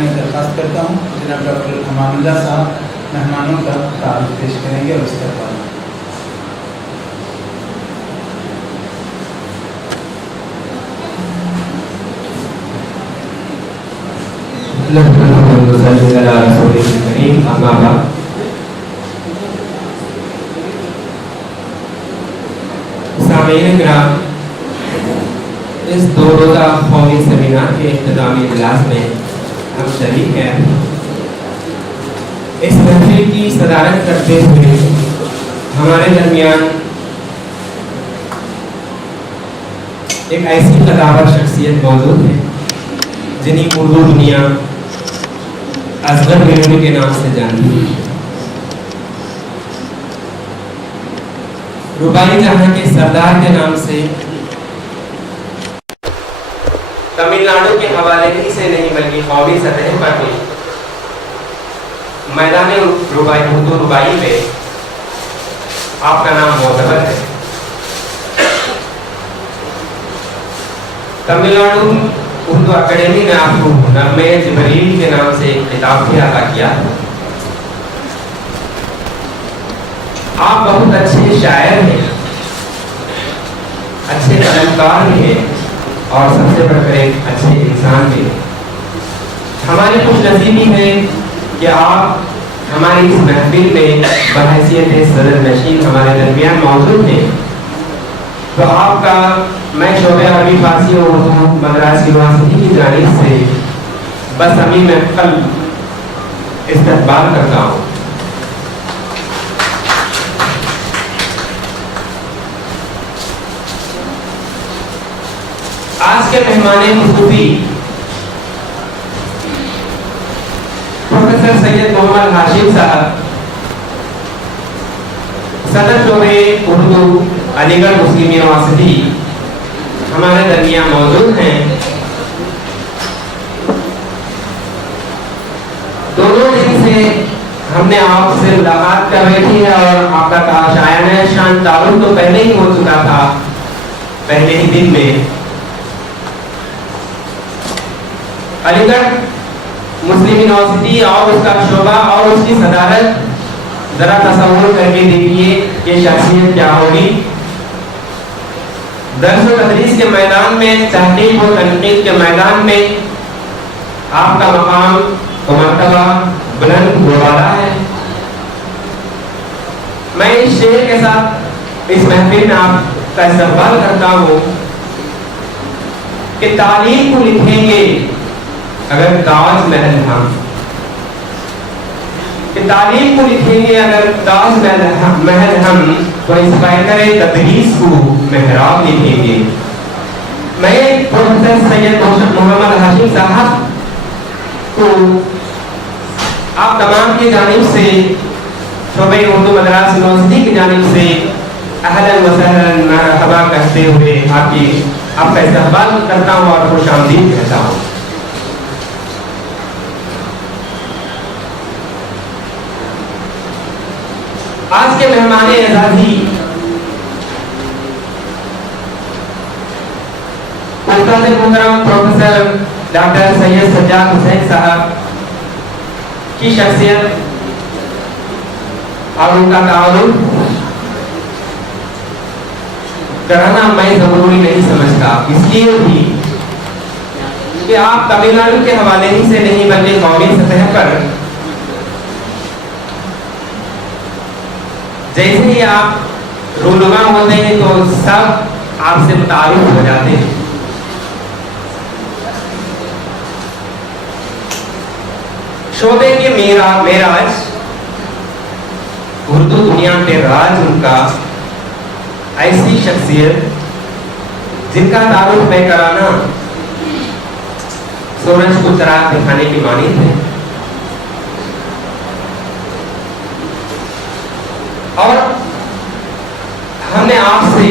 میں درخواست کرتا ہوں جناب ڈاکٹر امان اللہ صاحب مہمانوں کا تعارف پیش کریں گے اور اس کے بعد سامعین کرام، اس 2 روزہ قومی سیمینار کے اختتامی اجلاس میں ہم شریک ہیں۔ اس محفل کی صدارت کرتے ہوئے ہمارے درمیان ایک ایسی قداور شخصیت موجود ہے جنہیں اردو دنیا اصغر میرونی کے نام سے جانتی ہے۔ رباعی جہاں کے سردار کے نام سے تمل ناڈو کے حوالے ہی سے نہیں بلکہ قومی سطح پر بھی میدان اردو رباعی پہ آپ کا نام معتبر ہے۔ تمل ناڈو اردو اکیڈمی نے آپ کو نغمے جبریل کے نام سے ایک خطاب بھی عطا کیا۔ آپ بہت اچھے شاعر ہیں، اچھے قلمکار بھی ہیں اور سب سے بڑھ کر ایک اچھے انسان بھی ہیں۔ ہماری خوش نصیبی ہے کہ آپ ہماری اس محفل میں بحیثیت صدر نشین ہمارے درمیان موجود ہیں۔ تو آپ کا میں شعبہ عربی فارسی اور اردو مدراس یونیورسٹی کی جانب سے بصمیم قلب استقبال کرتا ہوں۔ آج کے مہمان خصوصی پروفیسر سید محمد ہاشم صاحب، صدر شعبہ اردو علی گڑھ مسلم یونیورسٹی ہمارے درمیان موجود ہیں۔ دونوں دن سے ہم نے آپ سے ملاقات کر رہی ہے اور آپ کا شایانہ شان تعارف تو پہلے ہی ہو چکا تھا، پہلے ہی دن میں۔ علی گڑھ مسلم یونیورسٹی اور اس کا شعبہ اور اس کی صدارت، ذرا تصور کر کے دیکھیے یہ شخصیت کیا ہوگی۔ درس و تدریس کے میدان میں، تحقیق و تنقید کے میدان میں آپ کا مقام و مرتبہ بلند و بالا ہے۔ میں اس شعر کے ساتھ اس محفل میں آپ کا استقبال کرتا ہوں کہ تعلیم کو لکھیں گے اگر تاج محل ہم، کہ تعلیم کو لکھیں گے اگر تاج محل ہم، تو اس پیکر تدریس کو محراب لکھیں گے۔ میں پروفیسر سید محمد ہاشم صاحب کو آپ تمام کی جانب سے، شعبہ اردو مدراس یونیورسٹی کی جانب سے اہلاً و سہلاً مرحبا کہتے ہوئے آپ کا استقبال کرتا ہوں اور خوش آمدید کہتا ہوں۔ آج کے مہمان اعزازی استاد محترم پروفیسر ڈاکٹر سید سجاد حسین صاحب کی شخصیت اور ان کا تعارف کرانا میں ضروری نہیں سمجھتا، اس لیے بھی کہ آپ تمل ناڈو کے حوالے ہی سے نہیں بلکہ قومی سطح پر جیسے ہی آپ رونما ہوتے ہیں تو سب آپ سے متعارف ہو جاتے ہیں۔ شعبے کے معراج، اردو دنیا پہ راج ان کا، ایسی شخصیت جن کا تعارف میں کرانا سورج کو چراغ دکھانے کی مانند ہے۔ اور ہم نے آپ سے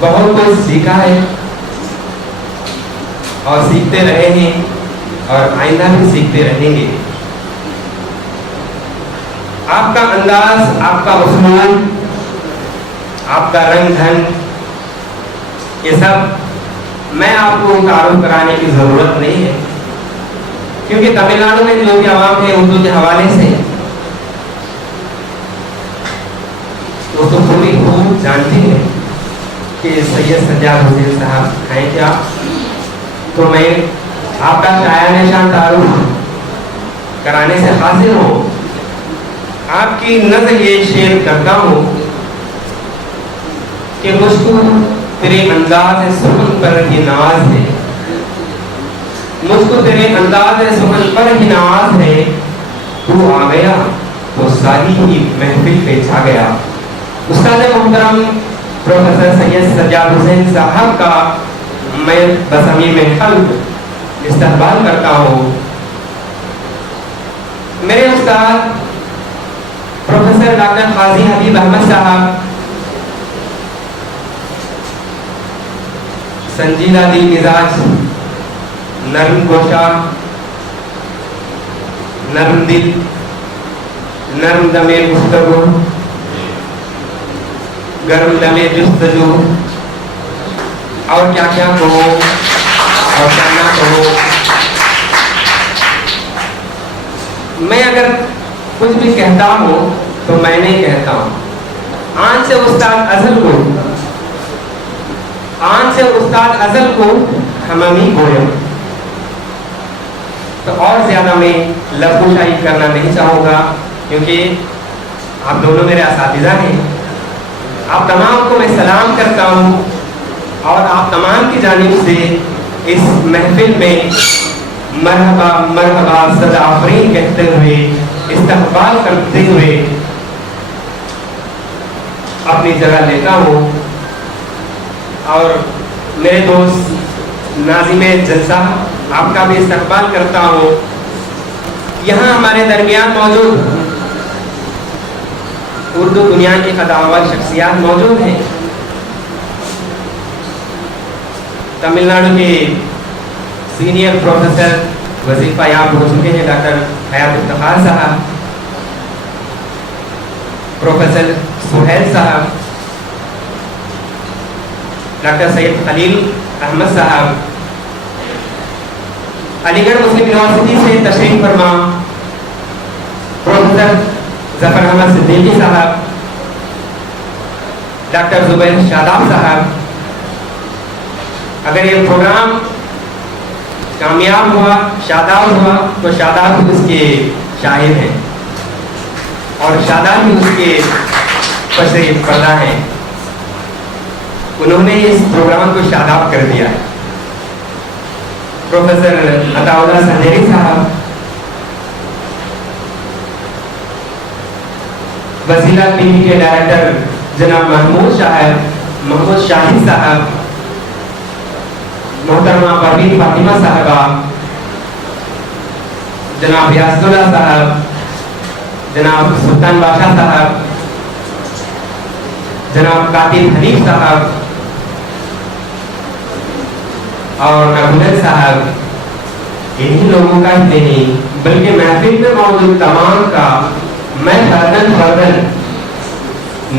بہت کچھ سیکھا ہے اور سیکھتے رہے ہیں اور آئندہ بھی سیکھتے رہیں گے۔ آپ کا انداز، آپ کا اسلوب، آپ کا رنگ ڈھنگ، یہ سب میں آپ کو تعارف کرانے کی ضرورت نہیں ہے۔ کیونکہ تمل ناڈو میں جو بھی عوام ہے اردو کے حوالے سے وہ تو پوری خوب جانتی ہے کہ سید سجاد حسین صاحب ہیں کیا. تو میں آپ کا شاعر نشان تعارف کرانے سے حاضر ہوں. آپ کی نظر یہ شعر کرتا ہوں کہ مجھ کو تیرے انداز سخن پر ہی ناز ہے, مجھ کو تیرے انداز سخن پر ہی ناز ہے, تو آ گیا تو ساری ہی محفل پہ چھا گیا. استاد محترم پروفیسر سید سجاد حسین صاحب کا میں بصمیم قلب استقبال کرتا ہوں. میرے استاد پروفیسر ڈاکٹر قاضی حبیب احمد صاحب سنجیدہ دل مزاج, نرم گوشہ, نرم دل, نرم دم گفتگو, گرم دم جستجو, اور کیا کیا کہو اور کیا نہ کہو. میں اگر کچھ بھی کہتا ہوں تو میں نہیں کہتا ہوں. آن سے استاد ازل کو ہمامی گویم. تو اور زیادہ میں لفظ شاعری کرنا نہیں چاہوں گا کیونکہ آپ دونوں میرے اساتذہ ہیں. آپ تمام کو میں سلام کرتا ہوں اور آپ تمام کی جانب سے اس محفل میں مرحبا مرحبا صدا آفرین کہتے ہوئے استقبال کرتے ہوئے اپنی جگہ لیتا ہوں. اور میرے دوست ناظم جلسہ آپ کا بھی استقبال کرتا ہوں. یہاں ہمارے درمیان موجود اردو دنیا کی خداور شخصیات موجود ہیں. تمل ناڈو کے سینئر پروفیسر وظیفہ یاب ہو چکے ہیں ڈاکٹر حیات افتخار صاحب, پروفیسر سہیل صاحب, ڈاکٹر سید خلیل احمد صاحب, علی گڑھ مسلم یونیورسٹی سے تشریف فرما پروفیسر ظفر احمد صدیقی صاحب, ڈاکٹر زبیر شاداب صاحب. اگر یہ پروگرام کامیاب ہوا, شاداب ہوا, تو شاداب بھی اس کے شاہد ہیں اور شاداب بھی اس کے تشریف پردہ ہیں. انہوں نے اس پروگرام کو شاداب کر دیا ہے. پروفیسر عطا اللہ سنجری صاحب, وسیلہ ٹی وی کے ڈائریکٹر جناب محمود شاہد صاحب, محترمہ پروین فاطمہ صاحبہ, جناب ریاض اللہ صاحب, جناب سلطان بادشاہ صاحب, جناب کاتب حنیف صاحب اور نبولت صاحب. انہی لوگوں کا ہی نہیں بلکہ محفل میں موجود تمام کا میں فردن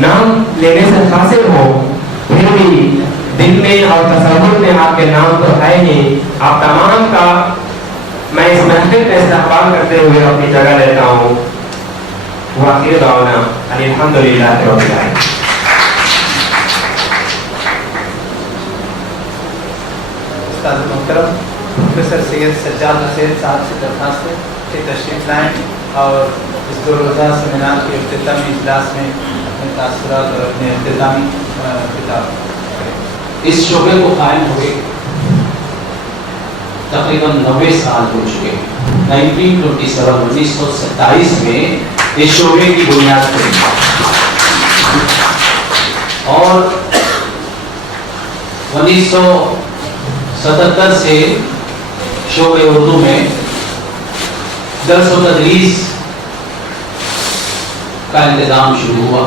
نام لینے سے حاصل ہوں, پھر بھی دل میں اور تصور میں آپ کے نام تو ہے ہی. آپ تمام کا میں اس محفل میں استقبال کرتے ہوئے اپنی جگہ لیتا ہوں. وآخر دعوانا الحمدللہ رب العالمین. استاد محترم پروفیسر سید سجاد حسین صاحب سے درخواست ہے کہ تشریف لائیں اور اس 2 روزہ سیمینار کے اختتامی اجلاس میں اپنے تاثرات اور اپنے اختتامی خطاب. اس شعبے کو قائم ہوئے تقریباً 90 سال ہو چکے ہیں. 1927 میں اس شعبے کی بنیاد پڑی اور 1977 سے شعبے اردو میں درس و تدریس کا انتظام شروع ہوا.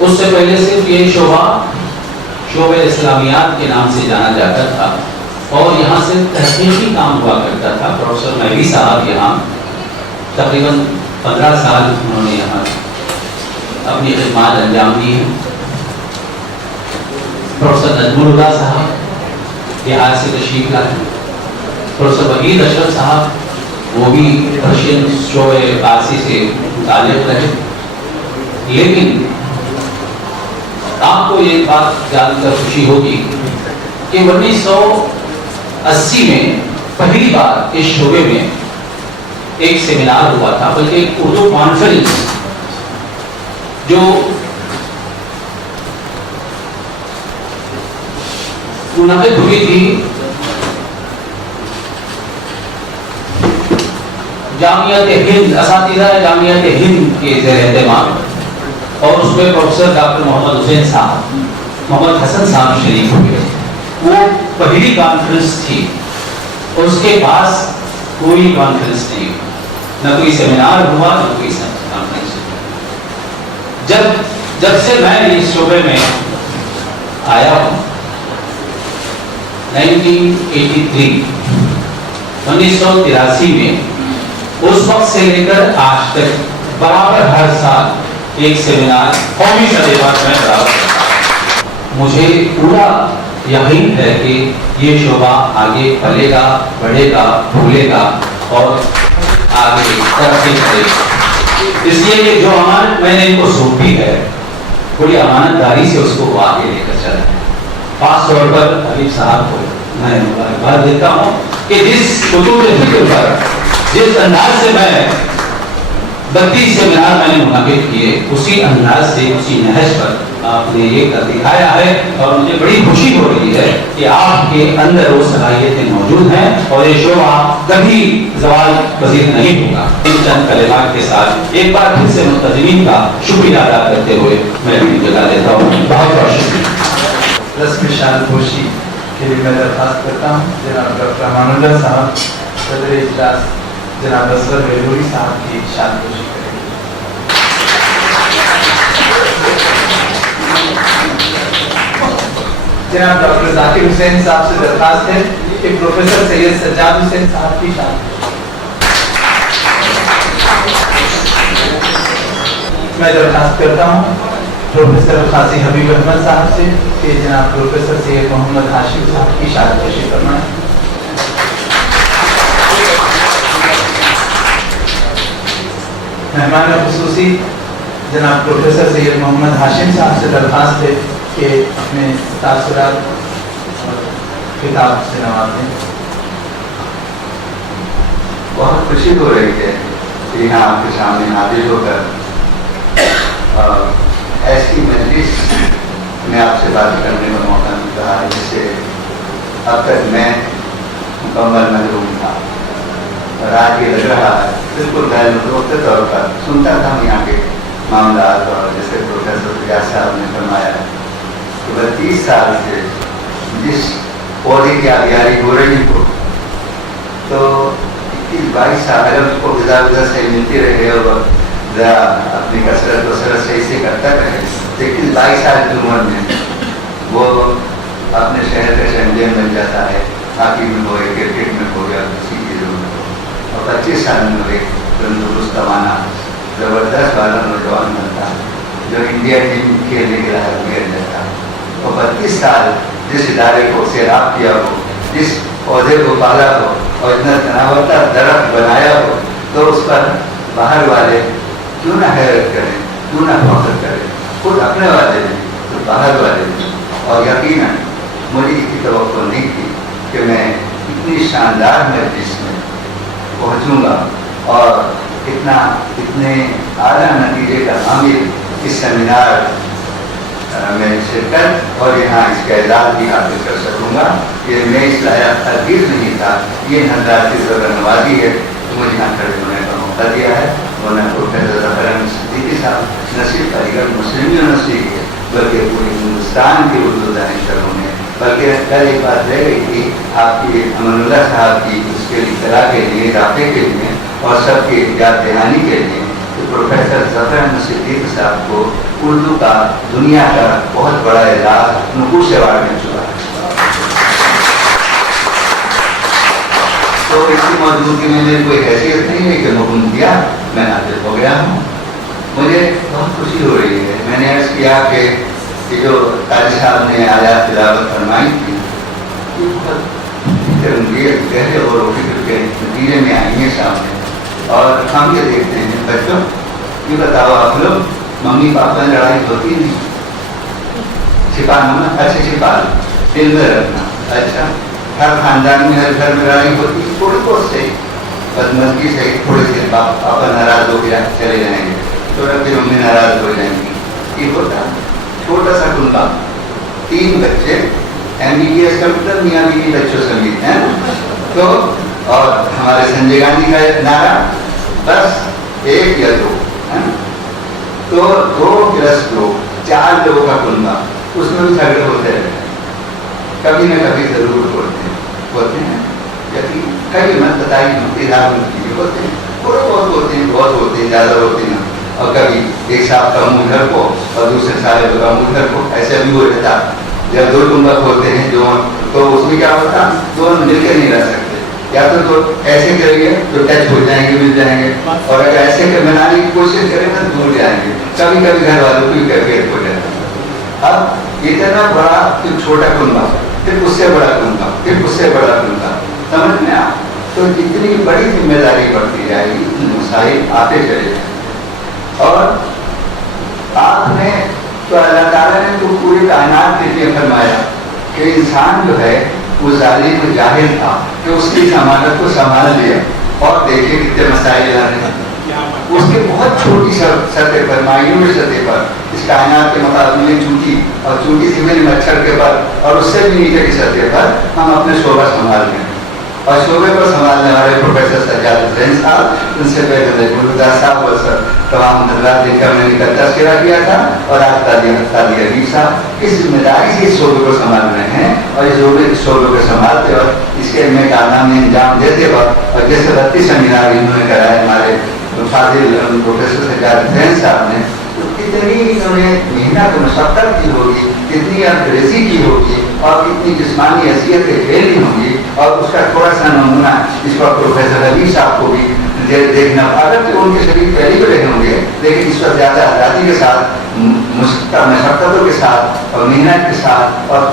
اس سے پہلے صرف یہ شعبہ اسلامیات کے نام سے جانا جاتا تھا اور یہاں سے تحقیقی کام ہوا کرتا تھا. پروفیسر مہدی صاحب یہاں تقریباً 15 سال انہوں نے یہاں اپنی خدمات انجام دی ہیں. پروفیسر نجم اللہ صاحب بہار سے تشریف لائے. प्रोफेसर वहीद अशरफ साहब वो भी पर्शियन शोबे फारसी से मुताल्लिक़ रहे, लेकिन आपको एक बात जानकर खुशी होगी कि 1980 में पहली बार इस शोबे में एक सेमिनार हुआ था, बल्कि एक उर्दू कॉन्फ्रेंस जो मुनाकिद हुई थी जामियात हिंद, असातिज़ा जामियात हिंद के ज़ेर एहतमाम, और उसमें प्रोफेसर डॉक्टर मोहम्मद हुसैन साहब, मोहम्मद हसन साहब शरीक हुए। वो पहली कॉन्फ्रेंस थी, और उसके पास कोई कॉन्फ्रेंस नहीं, न कोई सेमिनार हुआ, न कोई कॉन्फ्रेंस। जब से मैं इस शोबे में आया हूँ 1983 में, उस वक्त से लेकर आज तक बराबर हर साल एक सेमिनार कौमी सतह पर मैं बराबर। मुझे पूरा यकीन है कि ये शोबा आगे फलेगा, बढ़ेगा, फूलेगा और आगे तरक्की करेगा। इसलिए ये जो अमानत मैंने इनको सौंपी है, बड़ी अमानतदारी से उसको वो आगे लेकर चल रहे हैं। खास तौर पर हबीब साहब को मैं मुबारकबाद देता हूँ कि जिस फिक्र पर जिस अंदाज से मैं 32 सेमिनार मैंने मुनाकिद किए, उसी अंदाज से, उसी नहज पर आपने ये कर दिखाया है, और मुझे बड़ी खुशी हो रही है कि आपके अंदर वो सलाहियतें मौजूद हैं और ये शोबा कभी ज़वाल पजीर नहीं होगा। इन चंद कलिमात के साथ एक बार फिर से मुंतज़मीन का शुक्रिया अदा करते हुए मैं अपनी जगह देता हूँ। बहुत बहुत शुक्रिया। रस्म शानपोशी के लिए मैं दरख्वास्त करता हूँ जनाब डॉक्टर अमानुल्लाह साहब, सदर इजलास जनाब असगर बेलूरी साहब की शानपोशी करेंगे। जनाब डॉक्टर जाकिर हुसैन साहब से दरख्वास्त है कि प्रोफेसर सैयद सज्जाद हुसैन साहब की शानपोशी। मैं दरख्वास्त करता हूँ प्रोफेसर काजी हबीब अहमद साहब से कि जनाब प्रोफेसर सैयद मोहम्मद हाशिम साहब की शानपोशी फरमाएं। मेहमान खुसूसी जनाब प्रोफेसर सैयद मोहम्मद हाशिम साहब से दरख्वास्त है कि अपने तासुरात और किताब से नवाजें। बहुत खुशी हो रही है कि यहाँ आपके सामने हाजिर होकर ऐसी मजलिस में आपसे बात करने का मौका मिल रहा है जिससे अब तक मैं मुकम्मल महरूम था, और आज ये लग रहा है बिल्कुल गैर मुतवक्किल तौर पर सुनता था यहाँ के मामलात, और जैसे प्रोफेसर रियाज साहब ने फरमाया कि 32 साल से जिस पौधे की आबियारी हो रही हो, तो 21-22 साल अगर उसको गुजार से मिलती रहे और अपनी कसरत वसरत सही से करता रहे, लेकिन 22 साल की उम्र में वो अपने शहर का चैंपियन बन जाता है, हॉकी में हो, क्रिकेट में हो या किसी चीज़ों में हो, और 25 साल में वो एक तंदुरुस्त तवाना ज़बरदस्त वाला नौजवान बनता है जो इंडिया टीम खेलने के लायक भी बन जाता है। और 32 साल जिस इदारे को सैराब किया हो, जिस पौधे को पाला हो और इतना तनावरता दरख्त बनाया हो, तो उस पर बाहर वाले क्यों ना हैरत करें, क्यों ना फख्र करें, खुद अपने वाले भी तो बाहर वाले भी। और यकीनन मुझे इसकी तवक्को नहीं थी कि मैं इतनी शानदार मजलिस में पहुँचूँगा और इतने आला नतीजे का हामिल इस सेमिनार में शिरकत और यहाँ इसका एजाज़ भी हासिल कर सकूँगा। ये मैं इस लायक हरगिज़ नहीं था, ये हज़रात की ज़रूर नवाजी है तो मुझे यहाँ खड़े होने का मौका दिया है। वरना प्रोफेसर ज़फ़र अहमद सिद्दीकी साहब न सिर्फ अलीगढ़ मुस्लिम यूनिवर्सिटी के बल्कि पूरे हिंदुस्तान के उर्दू दानिशवरों ने, बल्कि कल एक बात रह गई थी आपकी अमानुल्लाह साहब की उसके इत्तला के लिए, इजाफे के लिए और सबके याद दहानी के लिए, तो प्रोफेसर ज़फ़र अहमद सिद्दीकी साहब को उर्दू का दुनिया का बहुत बड़ा एजाज़ नुकूश अवार्ड मिल चुका है। तो इसकी मौजूदगी में मेरी कोई हैसियत नहीं है कि हुक्म दिया मैं हाजिर हो गया हूँ। मुझे बहुत खुशी हो रही है। मैंने अर्ज़ किया कि जो काजी साहब ने आयात तिलावत फरमाई थी, बहुत سے یہ گہرے غور و فکر کے نتیجے میں آئی ہیں سامنے. اور ہم یہ دیکھتے ہیں بچوں، یہ بتاؤ آپ لوگ ممی پاپا میں لڑائی ہوتی نہیں؟ چھپانا نا، ایسے چھپا لو، دل میں رکھنا. اچھا، ہر خاندان میں ہر گھر میں لڑائی ہوتی ہے، تھوڑی بہت سے بدمزگی سے تھوڑے سے پاپا ناراض ہو گیا چلے جائیں گے، تھوڑا پھر ممی ناراض ہو جائیں گی. یہ ہوتا چھوٹا سا کنبا، 3 بچے، MBBS کا مطلب میاں بیوی بچوں سمیت ہیں. تو اور ہمارے سنجے گاندھی کا نعرہ بس 1 یا 2 ہے نا. تو 2 + 2 4 لوگوں کا کنبا، اس میں بھی جھگڑے ہوتے رہتے ہیں، کبھی نہ کبھی ضرور ہوتے ہیں. یقین کئی مت بتائی ہوتے ہیں، تھوڑے بہت ہوتے ہیں، زیادہ ہوتے ہیں. اور کبھی ایک صاحب کا منہ گھر کو اور دوسرے صاحب کا منہ گھر کو، ایسا بھی ہو جاتا. جب 2 کنبا ہوتے ہیں تو اس میں کیا ہوتا، دونوں مل کے نہیں رہ سکتے. یا تو ایسے کریں گے تو ٹچ ہو جائیں گے، مل جائیں گے، اور اگر ایسے بنانے کی کوشش کریں گے تو دور جائیں گے. کبھی کبھی گھر والوں کی کیفیت ہو جاتا ہے. اب اتنا بڑا پھر چھوٹا کنبا، پھر اس سے بڑا کنبا، پھر اس سے بڑا کنبا، سمجھ میں آپ. تو جتنی بڑی ذمہ داری بڑھتی جائے گی، مسائل آتے چلے جائیں. اور آپ نے تو اللہ تعالیٰ نے تو پوری کائنات کے لیے فرمایا کہ انسان جو ہے وہ ظالم و جاہل تھا کہ اس کی ضمانت کو سنبھال لیا. اور دیکھیے کتنے مسائل آ رہے ہیں اس کے بہت چھوٹی سطح پر، مائنوٹ سطح پر، اس کائنات کے مقابلے چونٹی اور چونٹی سے میری مچھر کے پر اور اس سے بھی نیچے کی سطح پر ہم اپنے شعبہ سنبھال رہے ہیں. اور شعبے پر سنبھالنے والے پروفیسر سجاد حسین صاحب، ان سے پہلے گلدار صاحب اور سر تمام حضرات جن کا میں نے تذکرہ کیا تھا، اور آج قاضی حبیب صاحب اس ذمہ داری سے اس شعبے کو سنبھال رہے ہیں. اور اس شعبے کو سنبھالتے وقت، اس کے میں کارنامے انجام دیتے وقت، اور جیسے 32 سیمینار انہوں نے کرائے ہمارے فاضل پروفیسر سجاد حسین صاحب نے، کتنی انہوں نے محنت و مشقت کی ہوگی، کتنی انگریزی کی ہوگی، اور کتنی جسمانی حیثیتیں کھیلی ہوں گی. اور اس کا تھوڑا سا نمونہ اس وقت پروفیسر حبیب صاحب کو بھی دیکھنا، اگر ان کے شریر پہلے بھی رہے ہوں گے، لیکن اس وقت زیادہ آزادی کے ساتھ، مشقتوں کے ساتھ اور محنت کے ساتھ اور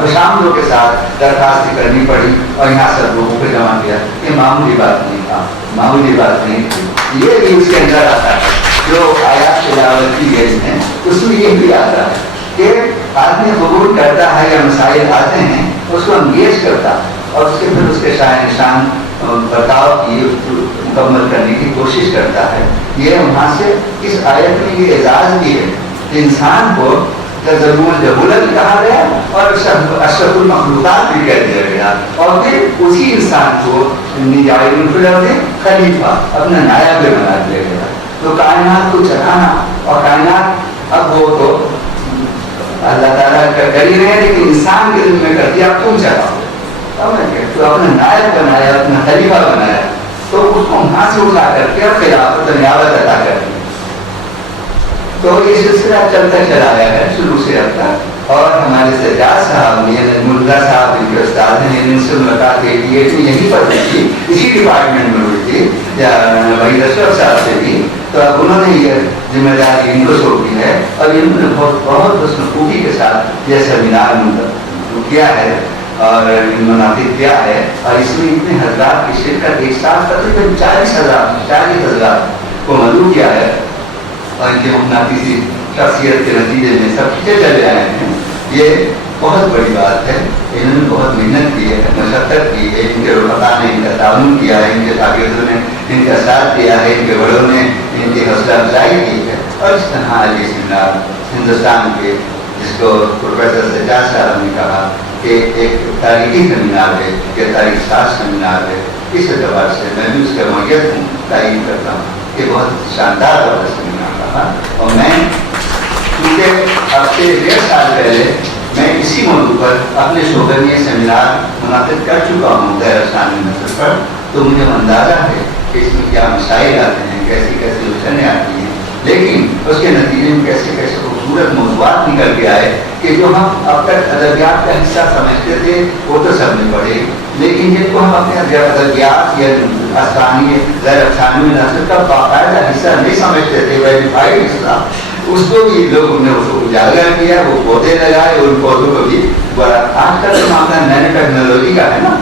خوشامدوں کے ساتھ درخواست کرنی پڑی اور یہاں سب لوگوں کو جمع کیا. یہ معمولی بات نہیں تھا، معمولی بات نہیں تھی. یہ بھی اس کے اندر آتا ہے جو آیات تلاوت کی گئی ہیں، اس میں یہ بھی آتا ہے کہ آدمی قبول کرتا ہے یا مسائل آتے ہیں اس کو انگیج کرتا ہے اور اس کے پھر اس کے شاہ نشان برتاؤ کی مکمل کرنے کی کوشش کرتا ہے. یہ وہاں سے اس آیت میں یہ اعزاز بھی ہے کہ انسان کو تجربہ جہولت کہا گیا اور اشرف المخلوقات بھی کہہ دیا گیا، اور پھر اسی انسان کو خلیفہ اپنا نائب بنا دیا گیا. تو کائنات کو چلانا، اور کائنات اب وہ تو اللہ تعالیٰ کر ہی رہے ہیں، لیکن انسان کے دل میں کر دیا اب تم چلاؤ. تو اپنا نائب بنایا، اپنا خلیفہ بنایا، تو اس کو وہاں سے اٹھا کر کے خلافت نیابت عطا کر دی. تو یہ سلسلہ چلتا چلا آیا ہے شروع سے اب تک. اور ہمارے سجاد صاحب نے، نجم اللہ صاحب ان کے استاد ہیں، ان سے ملاقات 88 میں یہیں پر ہوئی تھی، اسی ڈپارٹمنٹ میں ہوئی تھی، یا وحید اشرف صاحب سے بھی. تو اب انہوں نے یہ ذمہ داری ان کو سونپی ہے، اور انہوں نے بہت حسن خوبی کے ساتھ یہ سیمینار کیا ہے اور منعقد کیا ہے. اور اس میں اتنے حضرات کی شرکت، ایک ساتھ تقریباً 40 حضرات کو مدعو کیا ہے، اور ان کے مقناطیسی شخصیت کے نتیجے میں سب پیچھے چلے آئے ہیں. یہ بہت بڑی بات ہے. انہوں نے بہت محنت کی ہے، مشقت کی ہے، ان کے رفقا نے ان کا تعاون کیا ہے، ان کے شاگردوں نے ان کا ساتھ دیا ہے، ان کے بڑوں نے ان کی حوصلہ افزائی کی ہے. اور اس طرح علی سیمینار ہندوستان کے، جس کو پروفیسر سجاد صاحب نے کہا کہ ایک تاریخی سیمینار ہے، یہ تاریخ ساز سیمینار ہے. اس اعتبار سے میں بھی اس کا معیت ہوں، تعین کرتا ہوں کہ بہت شاندار والا سیمینار رہا. اور میں کیونکہ اب سے 1.5 سال پہلے میں اسی موضوع پر اپنے شعبے میں یہ سیمینار منعقد کر چکا ہوں غیر ثانوی نسل پر. تو مجھے اندازہ ہے کہ اس میں کیا مسائل آتے ہیں، کیسی کیسی الجھنیں آتی ہیں، لیکن اس کے نتیجے میں کیسے کیسے خوبصورت موضوعات نکل کے آئے کہ جو ہم اب تک ادبیات کا حصہ سمجھتے تھے وہ تو سب نے پڑھے، لیکن جن کو ہم اپنے ادبیات یا افسانوی غیر افسانوی نسل کا باقاعدہ حصہ نہیں سمجھتے تھے، ویریفائڈ حصہ، उसको भी लोगों ने उसको उजागर किया, वो पौधे लगाए, उन पौधों को भी बड़ा। आजकल तो मामला नैनो टेक्नोलॉजी का है ना,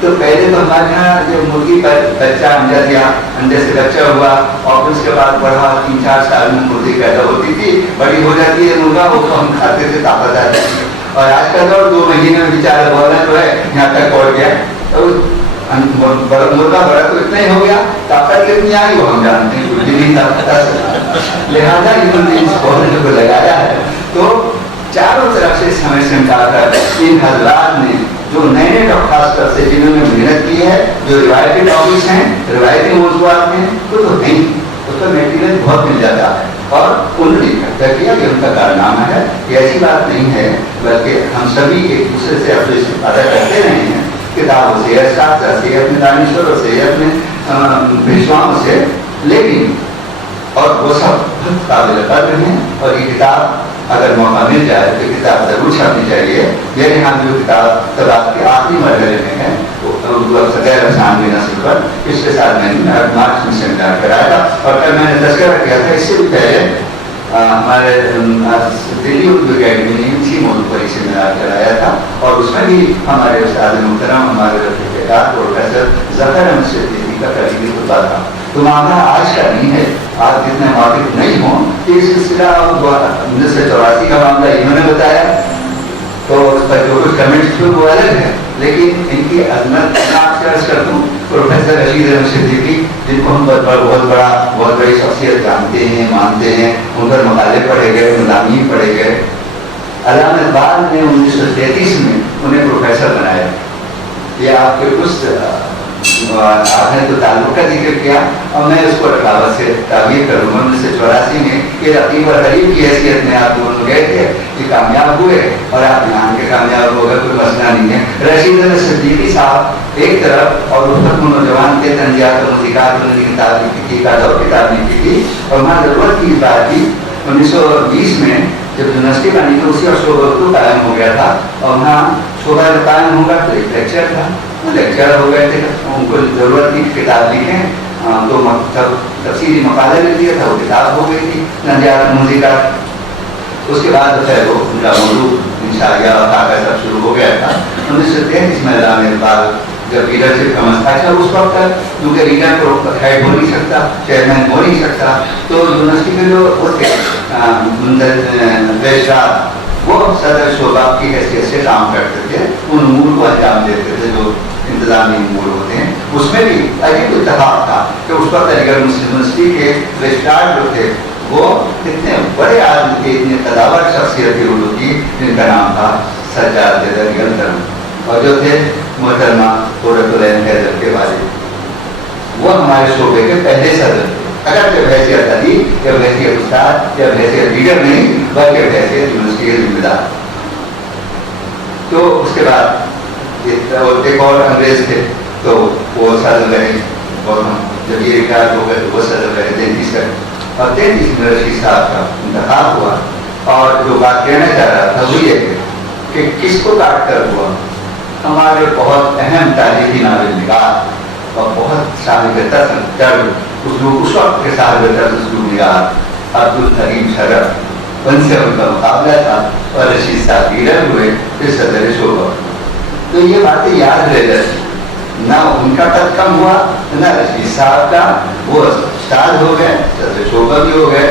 तो पहले तो हमारे यहाँ जो मुर्गी पर बच्चा अंडा दिया, अंडे से बच्चा हुआ और उसके बाद बढ़ा 3-4 साल में मुर्गी पैदा होती थी, बड़ी हो जाती है मुर्गा, वो तो हम खाते थे, ताकत आ जाती है। और आजकल तो 2 महीने में बेचारा बोलना जो है यहाँ तक पहुँच गया, तो मुर्गा बड़ा तो इतना ही हो गया, ताकत कितनी आई वो हम जानते हैं, कुछ भी नहीं था पता चला। लिहाजा इन्होंने इस पौधे को लगाया है। तो चारों तरफ से समय से इन हजरात ने जो नए नए खासकर से जिन्होंने मेहनत की है, जो रिवायती टॉपिक्स हैं, रिवायती मौजूदात हैं, तो नहीं, उसका मेटीरियल बहुत मिल जाता है। और उन्होंने इकट्ठा किया कि उनका कारनामा है, ये ऐसी बात नहीं है, बल्कि हम सभी एक दूसरे से अपने अदा करते रहे हैं किताबों से, शास्त्र से, अपने दानिश्वरों से, अपने विश्वाओं से, लेकिन और वो सब बहुत काबिल कद्र हैं। और ये किताब अगर मौका मिल जाए तो किताब जरूर छपनी चाहिए। मेरे यहाँ जो किताब तबाक के आखिरी मरहले में है, वो गैर अफसानवी नस्ल पर पिछले साल मैंने मार्च में सेमिनार कराया था, और कल मैंने तस्करा किया था। इससे भी पहले हमारे दिल्ली उर्दू अकेडमी ने इसी मौजूद पर ही सेमिनार कराया था, और उसमें भी हमारे उस्ताद मुहतरम, हमारे प्रोफेसर ज़फ़र अहमद सिद्दीकी का करीबी खुतबा था। तो मामला आज का नहीं है, आप जितने वाकिफ नहीं हो कि सिलसिला 1984 का मामला इन्होंने बताया, तो उस पर जो कुछ कमेंट्स थे वो अलग है, लेकिन इनकी अजमत मैं आपसे अर्ज कर दूँ, प्रोफेसर अजीज अहमद सिद्दीकी, जिनको हम बहुत बड़ी शख्सियत जानते हैं, मानते हैं, उन पर मकाले पढ़े गए, गुलामी पढ़े गए। अल्लामा इक़बाल ने 1933 में उन्हें प्रोफेसर बनाया। ये आपके कुछ आपने तो ताल्लुक का जिक्र किया, और मैं उसको रखावत से ताबीर करूँगा। 1984 में ये रकीब और करीब की हैसियत में आप दोनों गए थे, ये कामयाब हुए, और आप यहाँ के कामयाब हो गए, कोई मसला नहीं है। रशीद अहमद सिद्दीकी साहब एक तरफ, और उस वक्त नौजवान थे, तंजियात और मुज़ीक़ात उन्होंने किताब लिखी थी, किताब लिखी थी, और वहाँ ज़रूरत की इस बात की 1920 में जब यूनिवर्सिटी बनी तो उसी और शोभा कायम हो गया था, और वहाँ शोभा जब कायम होगा तो एक लेक्चर था, लेक्चर हो गए थे, उनको ज़रूरत थी किताब लिखें, तो तफसीली मकाले लिख दिया था, वो किताब हो गई थी तंजियात मुज़ीक़ात। उसके बाद जो है वो उनका मौजूद इंशाअल्लाह सब शुरू हो गया था। 1933 में अल्लामा इक़बाल जब लीडरशिप का मसला था, उस वक्त तक क्योंकि लीडर को हेड हो नहीं सकता, चेयरमैन हो नहीं सकता, तो यूनिवर्सिटी के जो होते रजिस्ट्रार वो सदर शोभा की हैसियत से काम करते थे, उन उमूर को अंजाम देते थे जो इंतजामी उमूर होते हैं। उसमें भी अजीब इत्तेफाक था कि उस वक्त अलीगढ़ मुस्लिम यूनिवर्सिटी के रजिस्ट्रार जो थे वो इतने बड़े आदमी थे, इतने कदावर शख्सियत थी उर्दू की, जिनका नाम था सज्जाद हैदर, और जो थे मोहतरमा क़ुर्रतुल-ऐन हैदर के वालिद, वो हमारे शोबे के पहले सदर थे। अगर जब हैसियत अली, जब हैसियत उस्ताद, जब हैसियत लीडर नहीं, बल्कि हैसियत यूनिवर्सिटी के जिम्मेदार। तो उसके बाद एक और अंग्रेज थे, तो वो सदर रहे, और हम जब ये रिटायर हो गए तो वो सदर रहे 33 तक, और 33 में रशीद साहब का इंतखाब हुआ। और जो बात कहना चाह रहा था वो ये कि किसको काट कर हुआ, हमारे बहुत अहम तारीखी नावल और बहुत साबित उस वक्त के साथ अब्दुल करीम शरफ उनसे उनका मुकाबला था, और रशीद साहब लीडर हुए, फिर सदर शोभा। तो ये बातें याद रह जाती, ना उनका कद कम हुआ, ना रशीद साहब का, वो उस्ताद हो गए, सदर शोभा भी हो गए,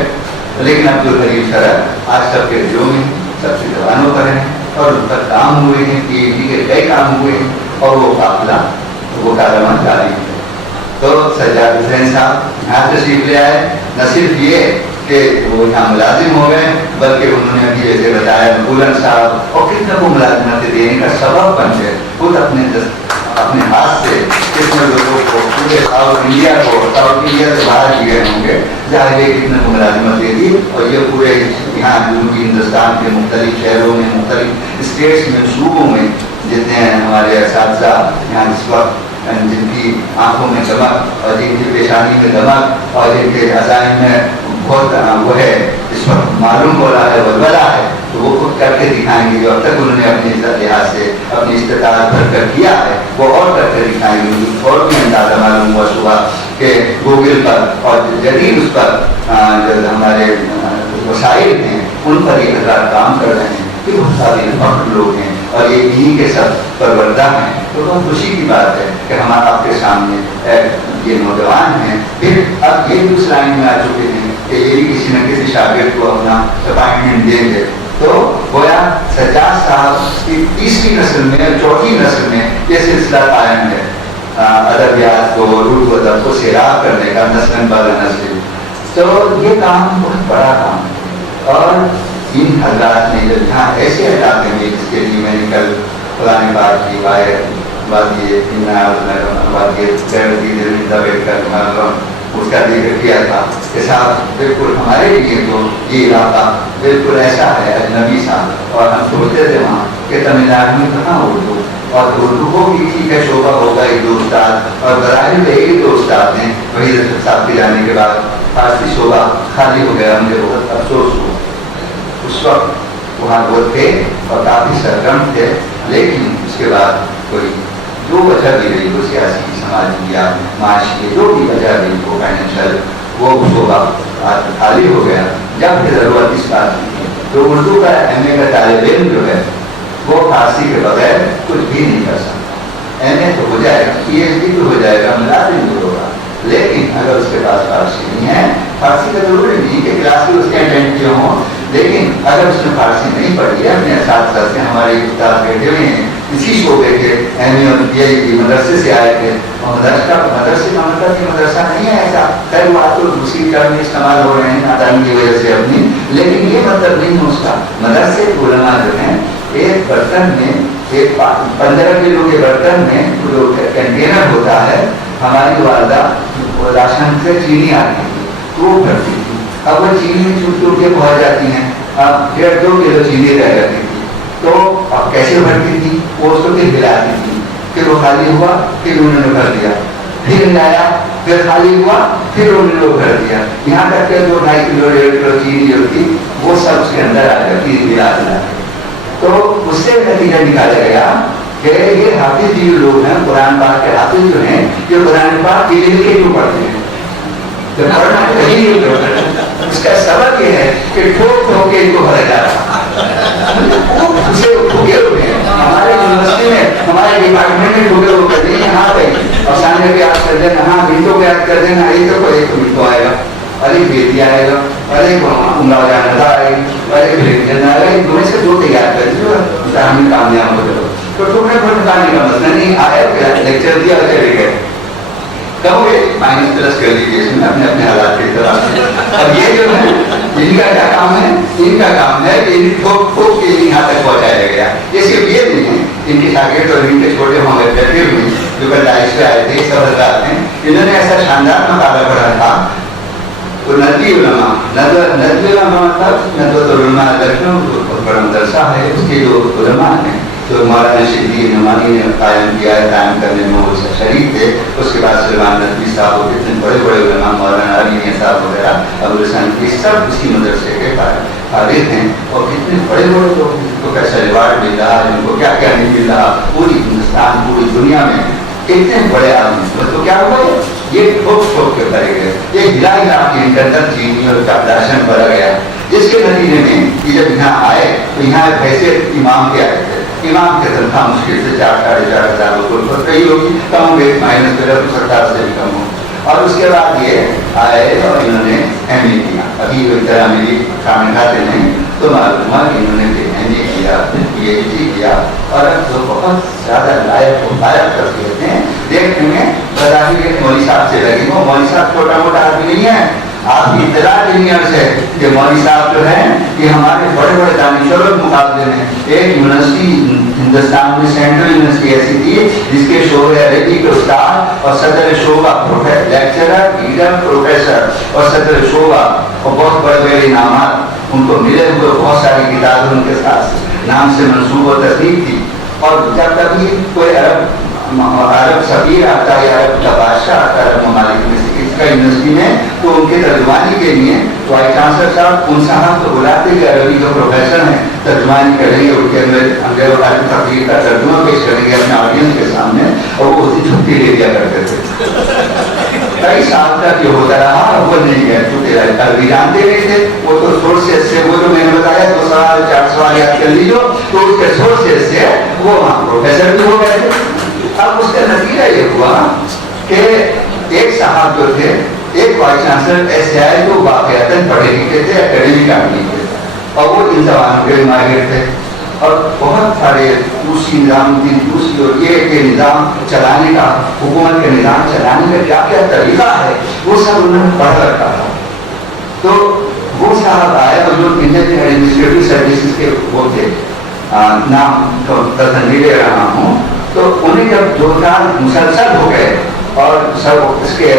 लेकिन अब्दुल करीम शरफ आज सबके दिलों में सबसे जवानों पर हैं, और उन पर काम हुए हैं, PhD के कई काम हुए हैं, और वो काफिला वो कारवां जारी है। तो सज्जाद हुसैन साहब यहाँ तशरीफ ले आए, न सिर्फ ये कि वो यहाँ मुलाजिम हो गए, बल्कि उन्होंने अभी जैसे बताया बुलंद साहब और कितने को मुलाजिमत देने का सबब बन गए, खुद अपने हाथ से कितने लोगों को पूरे साउथ इंडिया से बाहर किए होंगे, जाहिर कितने को मुलाजिमत दे दी, और ये पूरे यहाँ जनूबी हिंदुस्तान के मुख्तलिफ शहरों में, मुख्तलिफ स्टेट्स में, सूबों में जितने हमारे असातिज़ा यहाँ इस वक्त जिनकी आंखों में चमक और जिनकी पेशानी में दमक और जिनके अज़ाइम में बहुत वो है, इस वक्त मालूम हो रहा है, वलवला है, तो वो खुद करके दिखाएंगे। जो अब तक उन्होंने अपनी इज्जत लिहाज से अपनी इस्तेताअत भर कर किया है, वो और करके दिखाएंगे। और भी अंदाजा मालूम हुआ सुबह के गूगल पर और जदीद उस पर जो हमारे वसाइल हैं उन पर ये हजरात काम कर रहे हैं कि बहुत सारे भक्त लोग हैं और ये इन्हीं के सब परवरदा हैं। तो बहुत खुशी की बात है कि हमारा आपके सामने ये नौजवान हैं, फिर अब ये भी उस लाइन में आ चुके हैं कि ये भी किसी न किसी शागिर्द को अपना अपॉइंटमेंट देंगे। तो गोया सज्जाद साहब की तीसरी नस्ल में, चौथी नस्ल में ये सिलसिला कायम है अदबियात को, उर्दू अदब को सैराब करने का, नस्लन ब नस्ल। तो ये काम बहुत बड़ा काम है और इन हजरात ने जब यहाँ ऐसे इलाके में, जिसके लिए मैंने कल पुरानी बात की बात ये उसका जिक्र किया था कि साहब बिल्कुल हमारे लिए तो ये इलाका बिल्कुल ऐसा है अजनबी सा, और हम सोचते थे वहाँ कि तमिलनाडु में कहाँ उर्दू, और उर्दू को भी ठीक है शोभा होगा एक दो उस्ताद, और बराही में एक दो उस्ताद हैं वही साहब के जाने के बाद फारसी शोभा खाली हो गया। मुझे बहुत अफसोस हुआ। उस वक्त वहाँ वो थे और काफ़ी सरगर्म थे, लेकिन उसके बाद कोई जो वजह भी रही, वो सियासी, समाजी या माशी, जो भी वजह रही, वो फाइनेंशियल, वो शोभा खाली हो गया। जब फिर ज़रूरत इस बात की थी तो उर्दू का MA का तालिब इल्म जो है वो फारसी के बगैर कुछ भी नहीं कर सकता। MA तो हो जाएगा, PhD तो हो जाएगा, मुलाजिम तो होगा, लेकिन अगर उसके पास फारसी नहीं है, फारसी का जरूरी नहीं कि क्लास भी उसके अटेंड किए हों, लेकिन अगर उसने फारसी नहीं पढ़ी है, अपने साथ से हमारे उस्ताद बैठे हुए हैं इसी शोबे के MA और PhD मदरसे से आए थे, और मदरसे का मतलब कि मदरसा नहीं है ऐसा, कई बात तो दूसरी टर्म में इस्तेमाल हो रहे हैं नादानी की वजह से अपनी, लेकिन ये मतलब नहीं है उसका। मदरसे के उलमा जो हैं एक बर्तन में, एक 15 किलो के बर्तन में जो कंटेनर होता है, हमारी वालदा राशन से चीनी आती थी तो वो भरती थी। अब वो चीनी छूट छूट के पहुँच जाती हैं, अब 1.5-2 किलो चीनी रह जाती थी, तो अब कैसे भरती थी, वो उसको फिर हिलाती थी, फिर वो खाली हुआ, फिर उन्होंने भर दिया, फिर लाया, फिर खाली हुआ, फिर उन्होंने भर दिया, यहाँ तक के 2-2.5 किलो 1.5 किलो चीनी जो थी वो सब उसके अंदर आ जाती हिला हिला। तो उससे नतीजा निकाला गया कि ये हाफिज जी लोग हैं, कुरान पाक के हाफिज जो हैं, ये कुरान पाक के लिए क्यों पढ़ते हैं, तो पढ़ना नहीं होता। उसका सबब ये है कि ठोक ठोक के इनको भरा जा रहा उसे ठोके हुए हैं। हमारे यूनिवर्सिटी में, हमारे डिपार्टमेंट में ठोके हुए कहते हैं हाँ भाई, और सामने भी याद कर देना, हाँ बीतों को याद कर देना, ये तो कोई बीतो आएगा, अरे बेटी आएगा, अरे उमरा जाना आएगी, अरे फिर आएगा, से 2 तैयार कर दीजिए हमें कामयाब हो जाओ। तो ठोकने पर निकालने का मतलब नहीं आया, लेक्चर दिया चले गए, कहोगे -+ कर लीजिए इसमें अपने अपने हालात की तरह। और ये जो है इनका क्या काम है, इनका काम है कि ठोक ठोक के यहाँ तक पहुँचाया गया। ये सिर्फ ये नहीं है, इनके शागिर्द और इनके छोटे होंगे बैठे हुए जो कल से आए थे, सब हजरात हैं, इन्होंने ऐसा शानदार मकाला पढ़ा था। तो नदवी उलमा मतलब नदवतुल लखनऊ बहुत बड़ा मदरसा है, उसके जो उलमा हैं जो मौलाना शिबली नुमानी ने कायम किया है, कायम करने में वो शरीक थे। उसके बाद सलमान नदवी साहब और कितने बड़े बड़े उलमा, मौलाना अली साहब वगैरह, अबुल हसन, ये सब उसी मदरसे के फारिग हैं, और कितने बड़े बड़े लोग जिनको कैसा रिवार्ड मिल रहा है, जिनको क्या क्या नहीं मिल रहा, पूरी हिंदुस्तान पूरी दुनिया में कितने बड़े आदमी। तो क्या हुआ, ये ठोक ठोक के भरे गए, ये हिला हिला के इंटरनल चीनी और राशन भरा गया, जिसके नतीजे में ये जब यहाँ आए तो यहाँ ऐसे इमाम के आए थे। इमाम की तनख्वाह मुश्किल से 4-4.5 हज़ार रुपये, कई लोग कम हुए, -70 से भी कम हो। और उसके बाद ये आए और इन्होंने MA किया। अभी एक तरह मेरी खाने खाते नहीं तो मालूम हुआ कि इन्होंने MA किया, PhD किया, और अब तो बहुत ज़्यादा लायक कर देते हैं। देखने में बदाही मौली साहब से लगी हो, मौली साहब छोटा मोटा आदमी नहीं है, आपकी इतला इंजीनियर से कि मौली साहब जो है ये हमारे बड़े बड़े दानिशों मुकाबले में। एक यूनिवर्सिटी हिंदुस्तान में सेंट्रल यूनिवर्सिटी ऐसी थी जिसके शोबे अरबी के उस्ताद और सदर शोबा लेक्चरर, लीडर, प्रोफेसर और सदर शोबा और बहुत बड़े बड़े इनामात उनको मिले हुए, बहुत सारी किताबें उनके साथ नाम से मंसूब और तस्दीक थी। और जब कभी कोई अरब सफीर आता है, अरब का बादशाह आता है अरब ममालिक में से इसका यूनिवर्सिटी में, तो उनके तर्जुमानी के लिए वाइस चांसलर साहब उन साहब को बुलाते कि अरबी का प्रोफेसर है, तर्जुमानी करेंगे, उनके अंदर अरब सफीर का तर्जुमा पेश करेंगे अपने ऑडियंस के सामने, और वो उसी छुट्टी ले लिया करते थे। कई साल तक ये होता रहा, वो नहीं है, क्योंकि अरबी जानते नहीं थे, वो तो सोर्सेस से, वो जो मैंने बताया 2 सवाल 4 सवाल याद कर लीजिए, तो उसके सोर्सेस से वो वहाँ प्रोफेसर भी हो गए थे। अब उसका नतीजा ये हुआ कि एक साहब जो थे, एक वाइस चांसलर ऐसे आए जो वाकयातन पढ़े लिखे थे, एकेडमिक आदमी थे, और वो इन जबानों के माहिर थे, और बहुत सारे दूसरी निज़ाम दूसरी और ये के निज़ाम चलाने का, हुकूमत के निज़ाम चलाने का क्या क्या तरीका है, वो सब उन्होंने पढ़ रखा था। तो वो साहब आए और जो इंडियन एडमिनिस्ट्रेटिव सर्विसेज के वो थे, नाम तो नहीं ले रहा हूँ, तो उन्हें जब 2 साल मुसलसल हो गए और सब इसके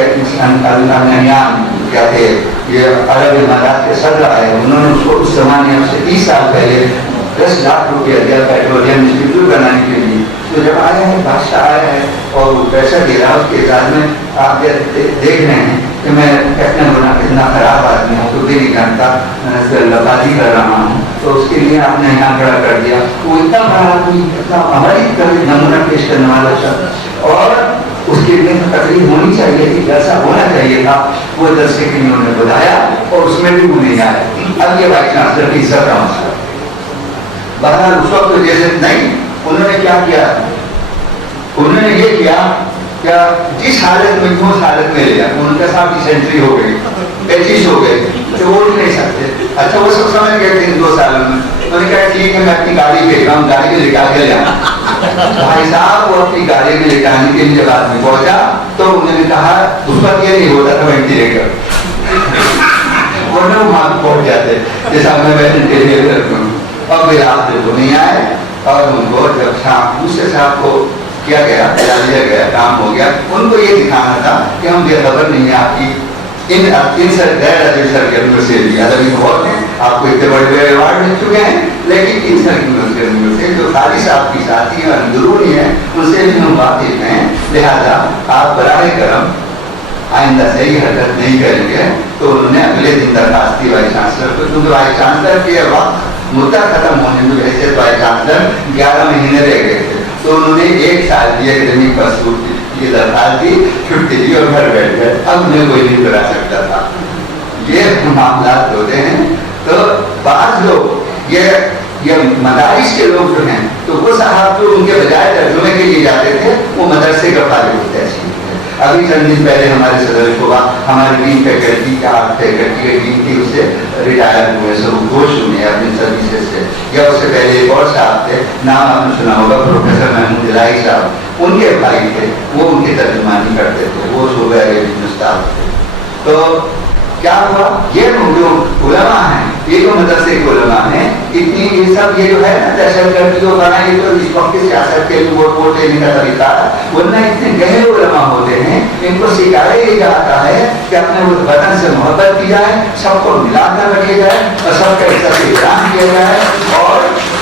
क्या थे, ये अरब इमारात के सदर आए, उन्होंने उसको उस जमाने से 30 साल पहले 10 लाख रुपया दिया पेट्रोलियम इंस्टीट्यूट बनाने के लिए। तो जब आया है बादशाह आया है और वो पैसा दे रहा है, उसके इजाज़ में आप देख रहे हैं कि मैं कितना खराब आदमी हूँ, तो भी नहीं जानता, लबाजी कर रहा हूँ, तो उसके लिए आपने यहाँ खड़ा कर दिया। वो इतना बड़ा आदमी, इतना हमारी नमूना पेश करने वाला शख्स, और उसके लिए तकलीफ होनी चाहिए थी, ऐसा होना चाहिए था, वो दरसे के लिए उन्होंने बुलाया और उसमें भी वो नहीं आया। अब ये वाइस चांसलर की इज्जत का मसला। बहरहाल उस वक्त जैसे नहीं, उन्होंने क्या किया, उन्होंने ये किया क्या, जिस हालत में उस हालत में लिया, उनके साथ डिसेंट्री हो गई, पेचिश हो गई, तो वो नहीं सकते। अच्छा वो सब समझ गए थे 2 सालों में, उन्होंने कहा ठीक है मैं अपनी गाड़ी भेज रहा हूँ, गाड़ी में लेकर के ले भाई साहब। वो अपनी गाड़ी में लेकर आने के लिए बाद में पहुंचा, तो उन्होंने कहा उस वक्त ये नहीं होता था वेंटिलेटर, वरना वहां पहुंच जाते, जैसा मैं वेंटिलेटर करूँ। अब वे आप वो नहीं आए, और उनको जब शाम दूसरे साहब को किया गया, बजा दिया गया, काम हो गया, उनको ये दिखाना था कि हम बेखबर नहीं है आपकी इन सरगर्मियों से भी। अदबी बहुत हैं, आपको इतने बड़े बड़े अवार्ड मिल चुके हैं, लेकिन इन सरगर्मियों से जो खालिश आपकी साथी है, अंदरूनी है, उनसे भी हम वाकिफ हैं। लिहाजा आप बराए करम आइंदा सही हरकत नहीं करेंगे। तो उन्होंने अगले दिन दरखास्त की वाइस चांसलर को, क्योंकि वाइस चांसलर के वक्त मुद्दा खत्म होने में हैसियत वाइस चांसलर 11 महीने रह गए थे, तो उन्होंने 1 साल की एकेडमिक पसूर की दरखास्त दी, छुट्टी दी और घर बैठ गए। अब उन्हें कोई नहीं करा सकता था। ये मामला होते हैं। तो बाज़ लोग ये मदारिस के लोग जो हैं, तो वो साहब जो उनके बजाय तर्जुमे के लिए जाते थे, वो मदरसे का फालिक होते हैं। अभी चंद दिन पहले हमारे सदर शोभा हमारे डीन फैकल्टी का फैकल्टी के डीन थी, उससे रिटायर हुए, सब घोष हुए अपनी सर्विसेज से। या उससे पहले एक और साहब थे, नाम आपने सुना होगा, प्रोफेसर महमूद इलाही साहब, उनके भाई थे, वो उनकी तर्जुमानी करते थे, वो सूबे हिंदुस्तान थे। तो क्या हुआ, ये जो उलमा हैं, ये जो मदरसे के उलमा हैं, इतनी ये सब ये जो है ना दहशतगर्दी जो बना, ये तो इस वक्त की सियासत के लिए वोट लेने का तरीका, वरना इतने गहरे उलमा होते हैं, इनको सिखाया ही जाता है कि अपने वतन से मोहब्बत की जाए, सबको मिलाकर रखे जाए और सबका इज्जत एहतराम किया जाए। और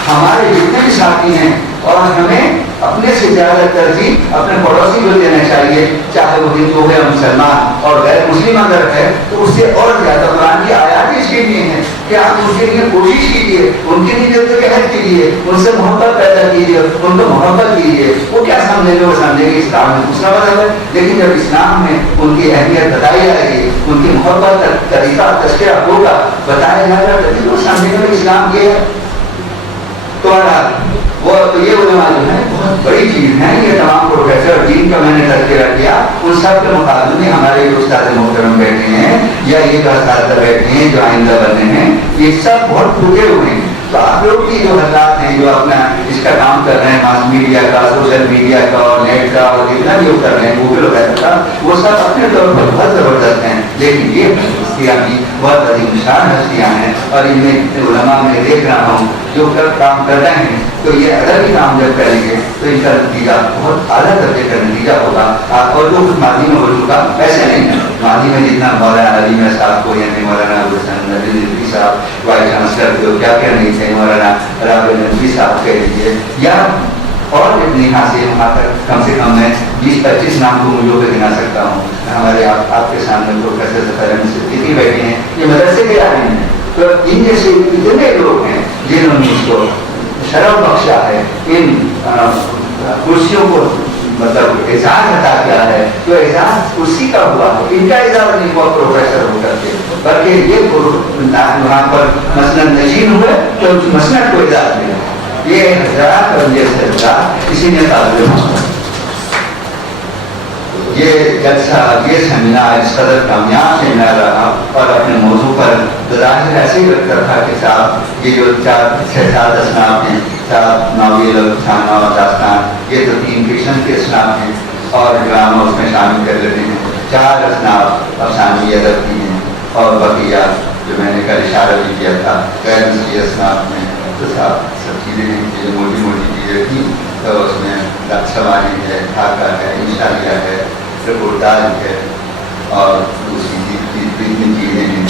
हमारे जितने भी साथी हैं, और हमें अपने से ज्यादा तरजीह अपने पड़ोसी को देना चाहिए, चाहे वो हिंदू है मुसलमान, और गैर मुस्लिम अगर है तो उससे और ज्यादा कुरान की आयात इसके लिए हैं कि आप उसके लिए कोशिश कीजिए, उनकी नीयत के हद कीजिए, उनसे मोहब्बत पैदा कीजिए, उनको मोहब्बत कीजिए। वो क्या समझेंगे, वो समझेंगे इस्लाम में दूसरा मजहब है, लेकिन जब इस्लाम में उनकी अहमियत बताई जाएगी, उनकी मोहब्बत का तरीका तस्करा होगा, बताया जाएगा, तभी वो समझेंगे इस्लाम ये है। तो ये उलमा जो है बहुत बड़ी चीज है। ये तमाम प्रोफेसर डीन का मैंने तस्करा किया, उन सब के मुकाबले में हमारे उस्ताद मोहतरम बैठे हैं, या ये उस्ताद बैठे हैं जो आइंदा बने हैं, ये सब बहुत टूटे हुए हैं। तो आप लोग की जो हजरात हैं, जो अपना इसका काम कर रहे हैं, मास मीडिया का, सोशल मीडिया का और नेट का, और जितना भी कर रहे हैं गूगल वगैरह का, वो सब अपने तौर पर बहुत जबरदस्त हैं। लेकिन ये हस्तियाँ भी बहुत अजीम शान हस्तियाँ हैं, और इनमें उलमा में देख रहा हूँ जो काम कर रहे हैं, तो ये अदबी काम जब करेंगे तो इनका नतीजा बहुत आला दर्जे का नतीजा होगा। और जो कुछ माजी में हो चुका ऐसे नहीं है, माजी में जितना मौलाना अली साहब को, यानी मौलाना नबी साहब वाइस चांसलर जो क्या क्या नहीं थे, मौलाना राबिल नबी साहब कह लीजिए, या और इतनी हासिल वहाँ तक कम से कम मैं 20-25 नाम को मुझे पे गिना सकता हूँ। हमारे आपके सामने प्रोफेसर सिद्दीकी बैठे हैं, ये मदरसे के आए हैं। तो इन जैसे इतने लोग हैं जिन्होंने इसको शरफ बख्शा है, इन कुर्सियों को मतलब एजाज अता किया है, तो एजाज उसी का हुआ, इनका एजाज नहीं हुआ प्रोफेसर होकर के, बल्कि ये वहाँ पर मसलन नशीन हुए तो उस मसनद को एजाज मिला। ये हजरात और ये सरकार इसी ने ताल्लुक। ये जलसा, ये सेमिनार इस कदर कामयाब सेमिनार रहा और अपने मौजू पर ज़ाहिर ऐसे ही लगता था कि साहब ये जो 4-6-7 असनाफ हैं, साहब नाविल और खाना और दास्तान, ये तो 3 फिक्शन के असनाफ हैं और ड्रामा उसमें शामिल कर लेते हैं। 4 असनाफ अफसानी अदब की हैं और बकिया जो मैंने कल इशारा भी किया था गैर नस्ली असनाफ में, तो साहब सब चीज़ें मोटी मोटी चीज़ें थी। तो उसमें लक्ष्यवाणी है, ढाका है, इंशारिया है, रिपोर्टाज है और दूसरी जितनी चीज़ें हैं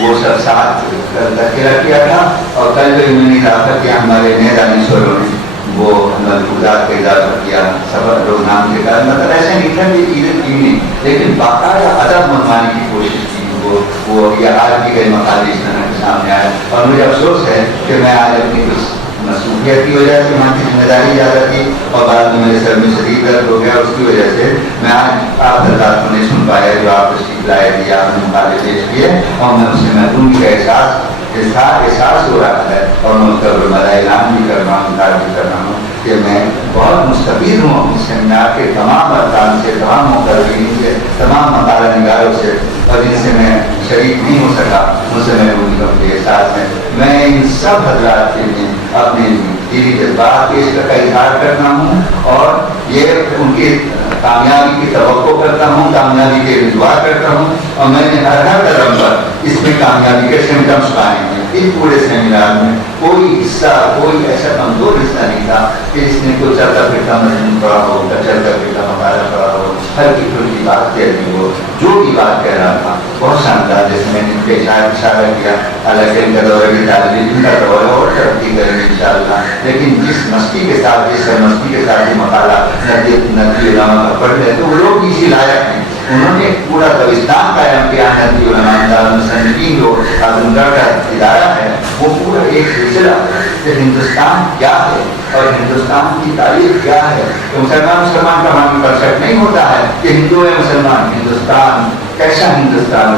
वो सब साथ तस्करा किया था। और कल जो इन्होंने इजाफा किया हमारे नए दानिश्वरों ने, वो मलफूजात का इजाफा किया, सबक लोग नाम के कारण, मतलब ऐसा नहीं था कि चीज़ें थी नहीं, लेकिन बाकायदा अदब मनवाने की कोशिश की। वो ये आज भी गए मकाली इस तरह के सामने आए और मुझे अफसोस है कि मैं आज अपनी कुछ मसरूफियत की वजह से वहाँ की जिम्मेदारी ज़्यादा थी और बाद में मेरे सर में शरीर दर्द हो गया, उसकी वजह से मैं आज आप हजरात को नहीं सुन पाया जो आप तशरीफ लाए थे, आपने मुकाबले पेश किए और मैं उससे महरूमी का एहसास हो रहा है और मैं उसका बड़ा ऐलान भी कर रहा हूँ, इनकार भी कर रहा हूँ कि मैं बहुत मुस्तफीद हूँ अपने सेमिनार के तमाम अरकान से, तमाम मुकर्रीन से, तमाम मकाला निगारों से, और जिनसे मैं शरीक नहीं हो सका उनसे मैं उनका एहसास है। मैं इन सब हजरात के लिए अपने दिली जज्बात पेश का इजहार करता हूँ और ये उनकी कामयाबी की तवक्को करता हूँ, कामयाबी के दुआ करता हूँ और मैंने हर कदम पर इसमें कामयाबी के सिम्टम्स पाए हैं। इस पूरे सेमिनार में कोई हिस्सा, कोई ऐसा कमजोर हिस्सा नहीं था कि इसने कोई चलता फिरता मजमून पड़ा हो, चलता फिरता मकाला पड़ा हो, हल्की फुल्की बात कह दी हो, जो भी बात कह रहा था बहुत शानदार, जैसे मैंने इनके इशारा किया। हालांकि इनका दौरा भी तालीम का दौरा और तरक्की करेंगे इंशाअल्लाह, लेकिन जिस मस्ती के साथ, जिस मस्ती के साथ ये मकाला नदी उलमा का पढ़ रहे तो वो लोग इसी लायक हैं। उन्होंने पूरा दबिस्तान कायम किया, नदी उलमा मुसन्निफीन जो आजमगढ़ का इदारा है वो पूरा एक सिलसिला कि हिंदुस्तान क्या है और हिंदुस्तान की तारीख क्या है। तो मुसलमान का मान परफेक्ट नहीं होता है कि हिंदू है मुसलमान, हिंदुस्तान कैसा हिंदुस्तान,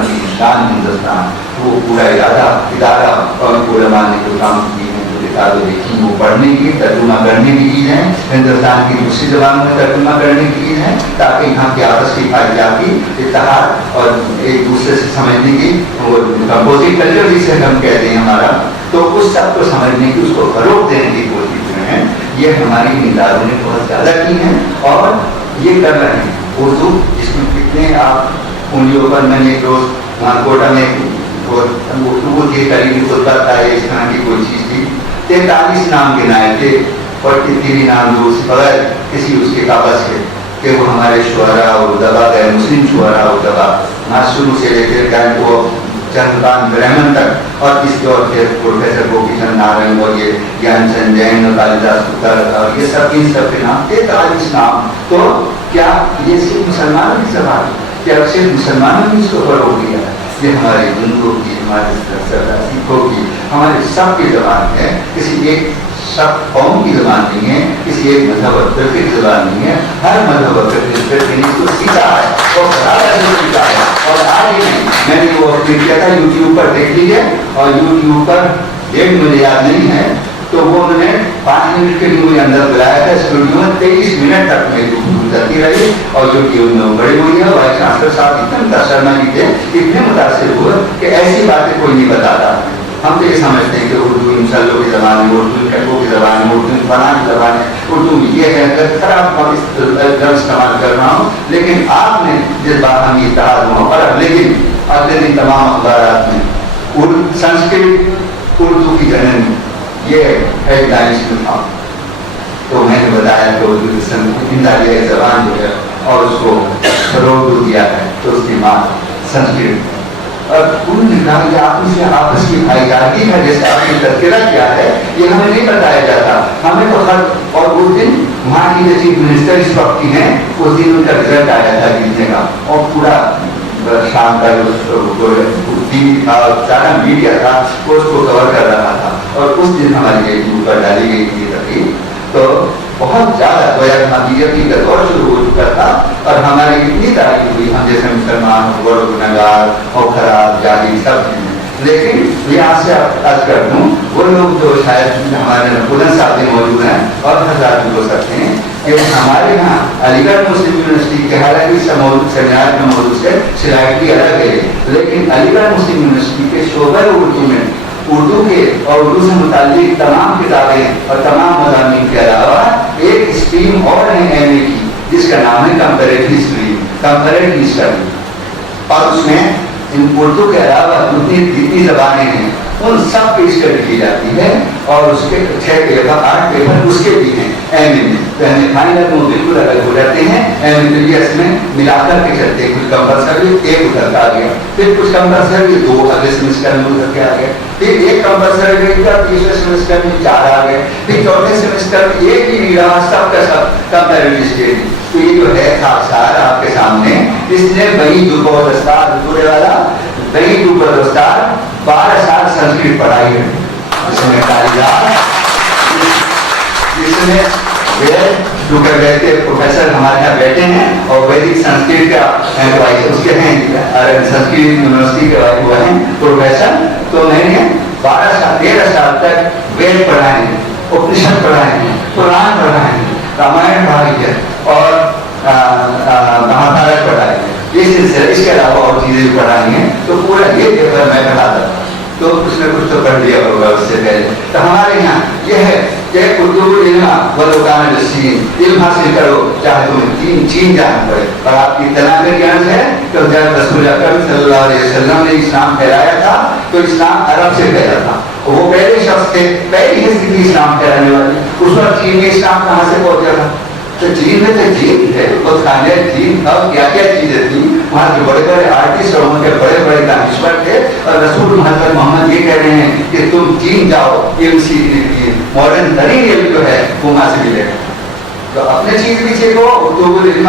हिंदुस्तान वो पूरा इदारा और पूरा मानने को काम किए हैं। जो किताबें देखी वो पढ़ने की, तर्जुमा करने की चीज़ है, हिंदुस्तान की दूसरी जबान में तर्जुमा करने की चीज़ है, ताकि यहाँ की आपस की फायदाती इत्तेहाद और एक दूसरे से समझने की वो कंपोजिट कल्चर जिसे हम कहते हैं हमारा, तो उस सब को समझने की, उसको फरोग देने की कोशिश में है। ये हमारी इदारों ने बहुत ज़्यादा की हैं और ये कर रहे हैं। उर्दू जिसमें कितने आप उंगलियों पर, मैंने एक रोज वहाँ कोटा में वो के करीबी खुतबा था, इस तरह की कोई चीज़ थी, 43 नाम गिनाए थे और 3 नाम जो बगैर किसी उसके काबज के कि वो हमारे शुअरा और दबा गए, मुस्लिम शुअरा और दबा ना शुरू से लेकर गए वो चंद्रकांत ब्राह्मण तक और इसके और फिर प्रोफेसर गोपीचंद नारायण और ये ज्ञानचंद जैन और कालिदास पुत्र और ये सब इन सब के नाम 43 नाम। तो क्या ये सिर्फ मुसलमानों की जबान, क्या सिर्फ मुसलमानों ने इसको फरोग दिया है? ये हमारे हिंदुओं की, हमारे सिखों की, हमारे सब की जबान है। किसी एक सब कौम की जबान नहीं है, किसी एक मजहब और फिरके की जबान नहीं है। हर मजहब और फिरके ने इसको सीखा है और सीखा है। और आज ही नहीं, मैंने वो किया था यूट्यूब पर देख लीजिए और यूट्यूब पर डेट मुझे याद नहीं है, तो वो उन्होंने 5 मिनट के लिए मुझे अंदर बुलाया था स्टूडियो में, 23 मिनट तक मेरी गुफ्तगू चलती रही और यूट्यूब में बड़ी हुई है। वाइस चांसलर साहब इतने मुतासर थे, इतने मुतासर हुए कि ऐसी बातें कोई नहीं बताता। हम तो ये समझते हैं कि उर्दू इंसानों की ज़बान है, उर्दू टक्कों की ज़बान है, उर्दू फलां की ज़बान है, उर्दू ये है। खराब लफ्ज़ इस्तेमाल कर रहा हूँ, लेकिन आपने जिस बात हम इत्तेहाद वहाँ पर, लेकिन अगले दिन तमाम अखबार में संस्कृत उर्दू की जननी ये है दानिश था। तो मैंने बताया कि उर्दू की ज़बान जो है और उसको फरोग दिया है, तो उसकी माँ संस्कृत और उन्होंने कहा कि आपस की भाईचारगी का जैसे आपने तस्करा किया है ये हमें नहीं बताया जाता, हमें तो हर। और उस दिन वहाँ की जो चीफ मिनिस्टर इस वक्त की हैं, उस दिन उनका रिजल्ट आया था जीतने का और पूरा शाम का जो टीवी था, सारा मीडिया था वो उसको कवर कर रहा था और उस दिन हमारी यूट्यूब पर डाली गई थी तकरीब। तो बहुत ज़्यादा गोया बीजेपी का दौर शुरू हो चुका था और हमारी इतनी तारीफ हुई, हम जैसे मुसलमान और गुनहगार और खराब जाली सब हैं। लेकिन यहाँ से अर्ज कर दूँ, वो लोग जो शायद हमारे बुलंद साहब भी मौजूद हैं और हजरात भी हो सकते हैं कि हमारे यहाँ अलीगढ़ मुस्लिम यूनिवर्सिटी के हालांकि सेमिनार में मौजूद से स्लाइडली अलग है, लेकिन अलीगढ़ मुस्लिम यूनिवर्सिटी के शोबा उर्दू में उर्दू के और उर्दू से मुताल्लिक तमाम किताबें और तमाम मज़ामीन के अलावा एक स्ट्रीम और है एमए की, जिसका नाम है कंपैरेटिव स्ट्रीम, कंपैरेटिव स्टडी, और उसमें इन उर्दू के अलावा जितनी ज़बानें हैं उन सब की स्टडी की जाती है और उसके 6 पेपर 8 पेपर उसके भी हैं एमए में। तो एमए फाइनल में बिल्कुल अलग हो जाते हैं, एमए प्रीवियस में मिलाकर के चलते, कुछ कंपल्सरी एक उधर का आ गया, फिर कुछ कंपल्सरी 2 अगले सेमेस्टर में उधर के आ गए, फिर एक कंपल्सरी तीसरे सेमेस्टर में 4 आ गए, फिर चौथे सेमेस्टर में एक ही नहीं रहा, सब का सब कंपैरेटिव स्टडी। तो ये जो है साक्षात आपके सामने, इसने वही दुर्गोदस्तार पूरे वाला वही दुर्गोदस्तार 12 साल संस्कृत पढ़ाई है, जिसमें कालिदास, जिसमें जो कर गए थे प्रोफेसर हमारे यहाँ बैठे हैं और वैदिक संस्कृत का उसके हैं संस्कृत यूनिवर्सिटी के हुए हैं प्रोफेसर। तो मैंने 13 साल तक वेद पढ़ाए हैं, उपनिषद पढ़ाए हैं, पुराण पढ़ाए हैं, रामायण पढ़ाई है और महाभारत पढ़ाई है, ये सिलसिला, इसके अलावा और चीजें भी पढ़ाई हैं। तो पूरा ये पेपर मैं पढ़ाता था, तो कुछ न कुछ तो पढ़ लिया होगा उससे पहले। तो हमारे यहाँ यह है कि उर्दू इल्म हासिल करो, चाहे तुम्हें चीन जाना पड़े, और आपकी इतना ज्ञान है तो जब रसूल अकरम सल्लल्लाहु अलैहि वसल्लम ने इस्लाम फैलाया था तो इस्लाम अरब से फैला था, वो पहले शख्स थे, पहली हिस्ट्री थी इस्लाम फैलाने वाली। उस वक्त चीन में इस्लाम कहाँ से पहुंचा था? तो चीन में तो चीन है, वो खाने चीन अब क्या क्या चीजें थी, वहाँ के बड़े बड़े आर्टिस्ट और उनके बड़े बड़े दानिश्वर थे, और रसूल मोहम्मद ये कह रहे हैं कि तुम चीन जाओ, इल्म सीखने के लिए मॉडर्न तरीन इल्म जो है वो वहाँ से मिलेगा। तो अपने चीज भी सीखो, तो इल्म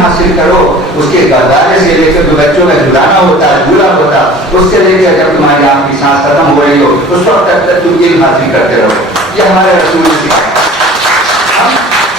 हासिल करो, उसके गजारे से लेकर जो बच्चों का झुलाना होता है, झूला होता है, उससे लेकर जब तुम्हारी आपकी सांस खत्म हो रही हो उस वक्त तक तुम इल्म हासिल करते रहो। ये हमारे रसूल ने सिखाया।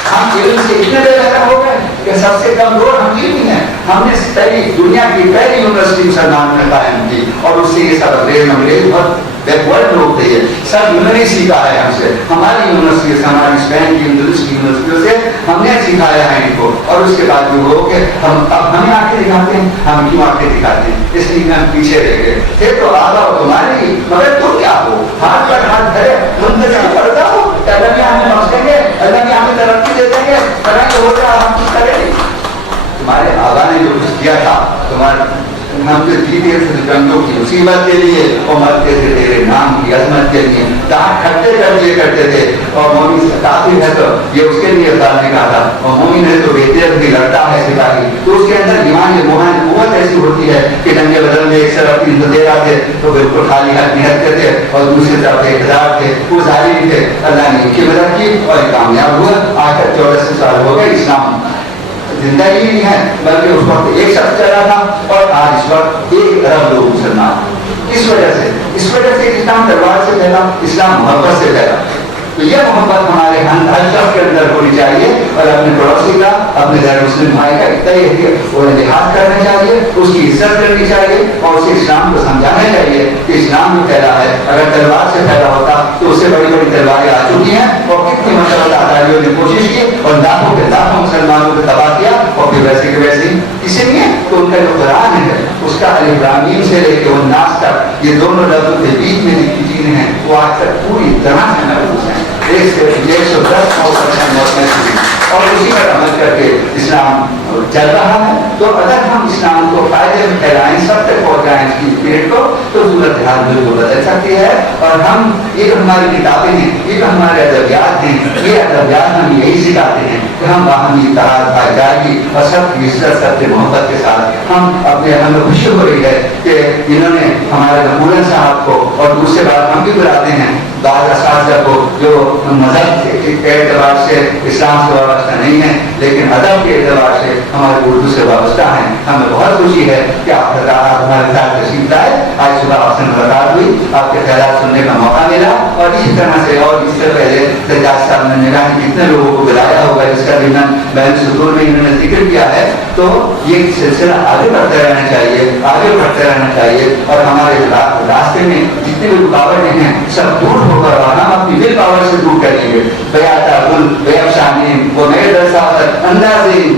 हम इल्म से इतने बेहतर हो गए कि सबसे कमजोर हम ही हैं। हमने पहली दुनिया की पहली यूनिवर्सिटी मुसलमान में कायम की और उससे ये सब अंग्रेज बहुत बैकवर्ड लोग थे, ये सब इन्होंने सीखा है हमसे, हमारी यूनिवर्सिटी से, हमारी स्पेन की यूनिवर्सिटियों से हमने सिखाया है इनको। और उसके बाद जो हो कि हम अब हमें आके दिखाते हैं, हम क्यों आके दिखाते हैं, इसलिए हम पीछे रह गए थे। तो आगा तुम्हारी, मगर तुम क्या हो, हाथ पर हाथ धरे तुम पढ़ता हो, अल्लाह भी हमें बख्शेंगे, अल्लाह भी हमें तरक्की दे देंगे, तरक्की हो जाए हम कुछ करेंगे। तुम्हारे आगा ने जो कुछ किया था, तुम्हारे हम जो जीते थे जंगलों की मुसीबत के लिए और मरते थे तेरे नाम की अजमत के लिए, दांत खट्टे कर लिए करते थे। और मोमिन काफिर है तो ये उसके लिए अल्लाह ने कहा था, और मोमिन है तो बेहतर भी लड़ता है सिपाही, तो उसके अंदर ईमान मोहन कुव्वत ऐसी होती है कि नंगे बदन में एक तरफ 3 दे रहा थे तो बिल्कुल खाली हाथ निहत्ते थे, और दूसरी तरफ 1000 थे, वो जालिम थे। अल्लाह ने इनकी मदद की और कामयाब हुआ। आज तक 1400 साल हो गए, इस्लाम जिंदा ही नहीं है, बल्कि उस वक्त एक शख्स चला था और आज इस वक्त 1 अरब लोग मुसलमान। इस वजह से इस्लाम दरबार से फैला, इस्लाम मोहब्बत से फैला। तो यह मोहब्बत हमारे हर शख्स के अंदर होनी चाहिए और अपने पड़ोसी का, अपने गैर मुस्लिम भाई का इतना ही उन्हें लिहाज करना चाहिए, उसकी इज्जत करनी चाहिए और उसे इस्लाम को समझाना चाहिए कि इस्लाम जो फैला है, अगर तलवार से फैला होता तो उससे बड़ी बड़ी तलवारें आ चुकी हैं और कितनी मतलब आजादियों ने कोशिश की और लाखों के लाखों मुसलमानों को तबाह किया, और फिर वैसे के वैसे ही। इसीलिए तो उनका जो कुरान है उसका अल-इब्राहीम से लेकर उन्नास तक ये दोनों लफ्ज़ों के बीच में जितनी चीजें हैं वो आज तक पूरी तरह से महफूज हैं, 110% और उसी पर अमल करके इस्लाम चल रहा है। तो अगर हम इस्लाम को फायदे में फैलाएं, सब तक पहुँचाएं इसकी पीरियड को, तो सूरत हाल बिल्कुल बदल सकती है। और हम ये जो हमारी किताबें हैं, ये जो हमारे अदबियात हैं, ये अदबियात हम यही सिखाते हैं कि हम बाहमी इत्तेहाद, भाईचारगी और सबकी इज्जत, सबसे मोहब्बत के साथ हमें खुशी हो रही है कि इन्होंने हमारे नबूरन साहब को, और दूसरे बात हम भी बुलाते हैं بعض اساتذہ کو جو مذہب کے اعتبار سے اسلام سے وابستہ نہیں ہیں لیکن ادب کے اعتبار سے ہمارے اردو سے وابستہ ہیں. ہمیں بہت خوشی ہے کہ آپ ہمارے ساتھ تشریف لائے. آج صبح آپ سے ملاقات ہوئی, آپ کے خیالات سننے کا موقع ملا, اور اسی طرح سے اور اس سے پہلے سجاد صاحب نے نگاہ کتنے لوگوں کو بلایا ہوگا جس کا بھی بین صدور میں انہوں نے ذکر کیا ہے. تو یہ سلسلہ آگے بڑھتے رہنا چاہیے, آگے بڑھتے رہنا چاہیے, اور ہمارے راستے میں جتنے بھی رکاوٹیں ہیں سب دور ہو کر ہم اپنی ول پاور سے دور کریں گے. بیاتا گل بے افشانی وہ نئے درساوت اندازی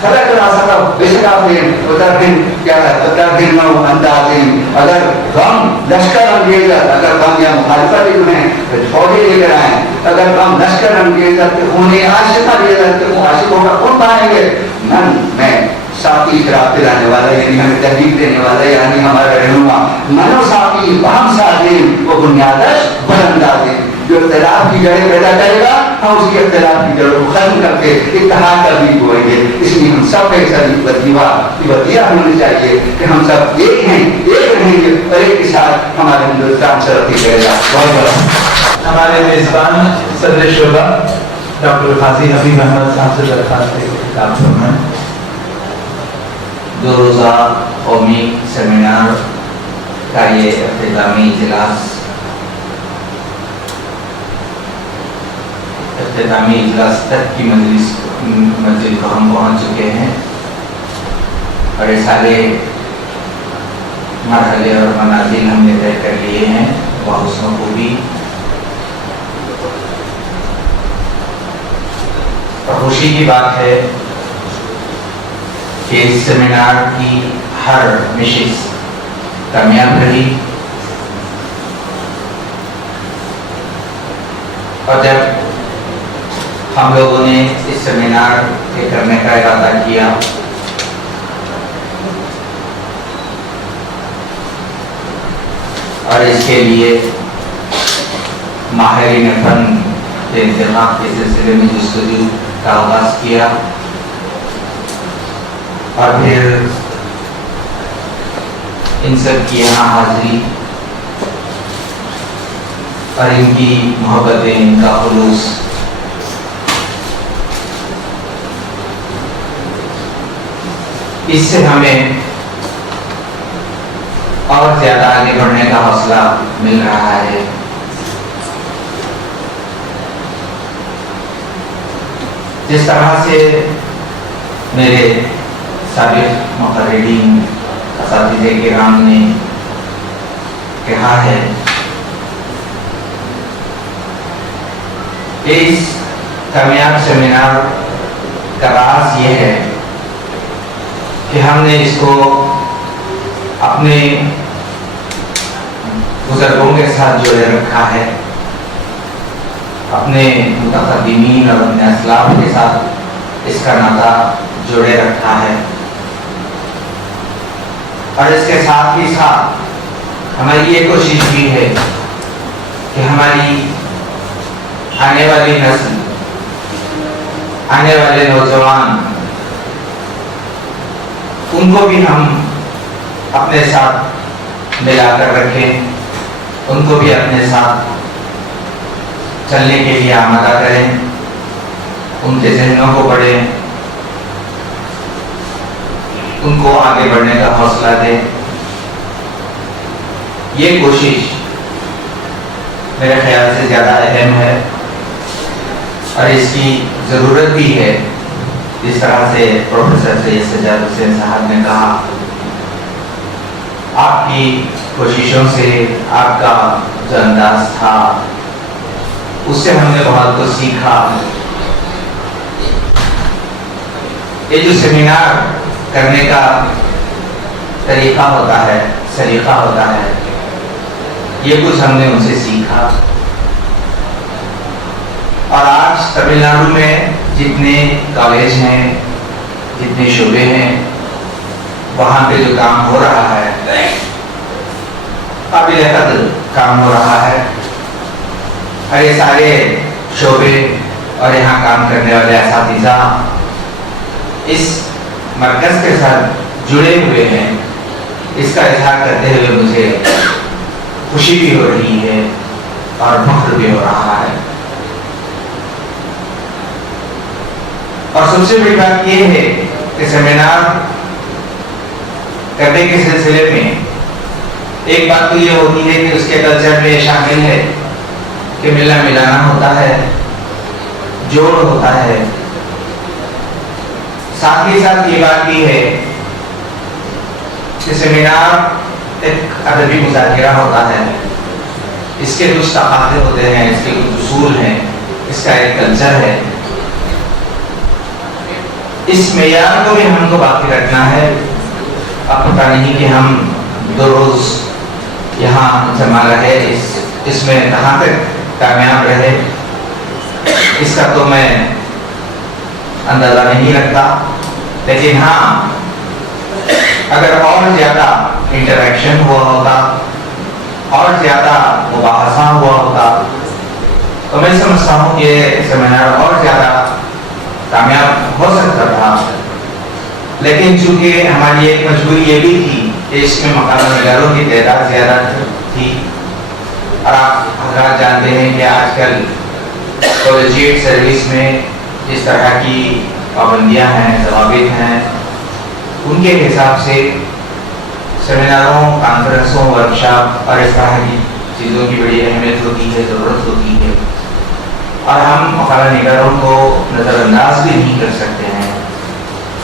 خلق راستا بشکافین اترہن کیا ہے اترہن نو اندازی. اگر غم لشکر انگیزت, اگر غم یا مخالفت انہیں فوجی لے کر آئیں, اگر غم لشکر انگیزت انہیں عاشقہ لے کر کے عاشقوں کا خون پائیں گے. من میں ساقی شراب پلانے والا یعنی ہمیں تحریک دینے والا یعنی ہمارا رہنما, منو ساقی بہم سازیم وہ بنیادش بلندازیم. جو اختلاف کی جڑیں پیدا کرے گا ہم اس کی اختلاف کی جڑوں کو ختم کر کے اتحاد کا بیج بوئیں گے. اس لیے ہم سب ایک وطیہ ہونی چاہیے کہ ہم سب ایک ہیں, ایک رہیں گے, اور ایک کے ساتھ ہمارے ہندوستان ترقی کرے گا. بہت بہت ہمارے میزبان صدر شعبہ ڈاکٹر قاضی حبیب احمد صاحب سے درخواست ہے کہ خطاب فرمائیں. 2 روزہ قومی سیمینار کا یہ اختتامی اجلاس تک کی منزل کو ہم پہنچ چکے ہیں, اور یہ سارے مرحلے اور منازل ہم نے طے کر لیے ہیں بحثوں کو بھی. خوشی کی بات ہے کہ اس سیمینار کی ہر نشست کامیاب رہی, اور جب ہم لوگوں نے اس سیمینار کے کرنے کا ارادہ کیا اور اس کے لیے ماہرین فن کے انتخاب کے سلسلے میں جستجو کا آغاز کیا, اور پھر ان سب کی یہاں حاضری اور ان کی محبتیں, ان کا خلوص, اس سے ہمیں اور زیادہ آگے بڑھنے کا حوصلہ مل رہا ہے. جس طرح سے میرے سابق مقررین اساتذہ کرام نے کہا ہے, اس کامیاب سیمینار کا راز یہ ہے کہ ہم نے اس کو اپنے بزرگوں کے ساتھ جوڑے رکھا ہے, اپنے متقدمین اور اپنے اسلاف کے ساتھ اس کا ناطہ جوڑے رکھا ہے, اور اس کے ساتھ ہی ساتھ ہماری یہ کوشش بھی ہے کہ ہماری آنے والی نسل, آنے والے نوجوان, ان کو بھی ہم اپنے ساتھ ملا کر رکھیں, ان کو بھی اپنے ساتھ چلنے کے لیے آمادہ کریں, ان کے ذہنوں کو پڑھیں, ان کو آگے بڑھنے کا حوصلہ دیں. یہ کوشش میرے خیال سے زیادہ اہم ہے اور اس کی ضرورت بھی ہے. جس طرح سے پروفیسر سید سجاد حسین صاحب نے کہا, آپ کی کوششوں سے آپ کا جو انداز تھا اس سے ہم نے بہت کچھ سیکھا. یہ جو سیمینار کرنے کا طریقہ ہوتا ہے, سلیقہ ہوتا ہے, یہ کچھ ہم نے ان سے سیکھا. اور آج تمل ناڈو میں جتنے کالج ہیں, جتنے شعبے ہیں, وہاں پہ جو کام ہو رہا ہے قابل قدر کام ہو رہا ہے. اور یہ سارے شعبے اور یہاں کام کرنے والے اساتذہ اس مرکز کے ساتھ جڑے ہوئے ہیں. اس کا اظہار کرتے ہوئے مجھے خوشی بھی ہو رہی ہے اور فخر بھی ہو رہا ہے. اور سب سے بڑی بات یہ ہے کہ سیمینار کرنے کے سلسلے میں ایک بات تو یہ ہوتی ہے کہ اس کے کلچر میں شامل ہے کہ ملنا ملانا ہوتا ہے، جوڑ ہوتا ہے. ساتھ ہی ساتھ یہ بات بھی ہے کہ سیمینار ایک ادبی مذاکرہ ہوتا ہے. اس کے کچھ تقاضے ہوتے ہیں، اس کے کچھ اصول ہیں، اس کا ایک کلچر ہے. اس معیار کو بھی ہم کو باقی رکھنا ہے. اب پتہ نہیں کہ ہم 2 روز یہاں جمع رہے اس میں کہاں تک کامیاب رہے، اس کا تو میں اندازہ نہیں رکھتا. لیکن ہاں، اگر اور زیادہ انٹریکشن ہوا ہوتا، اور زیادہ مباحثہ ہوا ہوتا، تو میں سمجھتا ہوں کہ سیمینار اور زیادہ کامیاب ہو سکتا تھا. لیکن چونکہ ہماری ایک مجبوری یہ بھی تھی کہ اس میں مقامی نگاروں کی تعداد زیادہ تھی، اور آپ حضرات جانتے ہیں کہ آج کل کالجیٹ سروس میں جس طرح کی پابندیاں ہیں، ضوابط ہیں، ان کے حساب سے سیمیناروں، کانفرنسوں، ورکشاپ اور اس طرح کی چیزوں کی بڑی اہمیت ہوتی ہے، ضرورت ہوتی ہے. اور ہم مقالہ نگاروں کو نظر انداز بھی نہیں کر سکتے ہیں.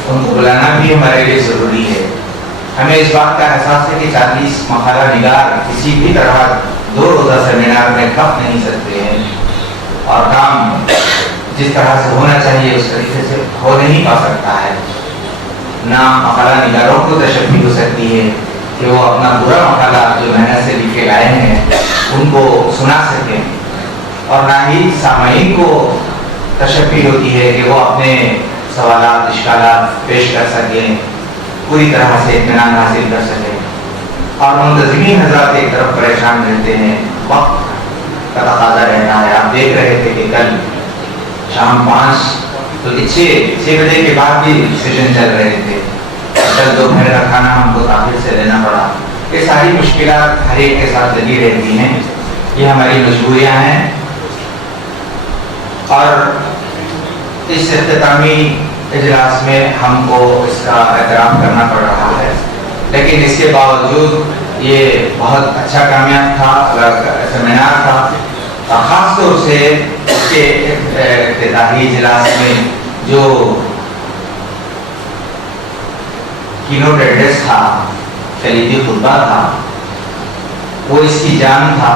ان کو بلانا بھی ہمارے لیے ضروری ہے. ہمیں اس بات کا احساس ہے کہ 40 مقالہ نگار کسی بھی طرح 2 روزہ سیمینار میں کھپ نہیں سکتے ہیں، اور کام جس طرح سے ہونا چاہیے اس طریقے سے ہو نہیں پا سکتا ہے. نہ مقالہ نگاروں کو تشفی ہو سکتی ہے کہ وہ اپنا پورا مقالہ جو محنت سے لکھ کے لائے ہیں ان کو سنا سکیں، اور نہ ہی سامعین کو تشفی ہوتی ہے کہ وہ اپنے سوالات، اشکالات پیش کر سکیں، پوری طرح سے اطمینان حاصل کر سکیں. اور منتظمین حضرات ایک طرف پریشان رہتے ہیں، وقت کا تقاضا رہتا ہے. آپ دیکھ رہے تھے کہ کل شام 5 تو 6 بجے کے بعد بھی سیشن چل رہے تھے. کل دوپہر کا کھانا ہم کو تاخیر سے لینا پڑا. یہ ساری مشکلات ہر ایک کے ساتھ لگی رہتی ہیں. یہ ہماری مجبوریاں ہیں، اور اس اختتامی اجلاس میں ہم کو اس کا احترام کرنا پڑ رہا ہے. لیکن اس کے باوجود یہ بہت اچھا کامیاب تھا، سیمینار تھا. خاص طور سے اس کے افتتاحی اجلاس میں جو کینوٹ ایڈریس تھا، کلیدی خطبہ تھا، وہ اس کی جان تھا.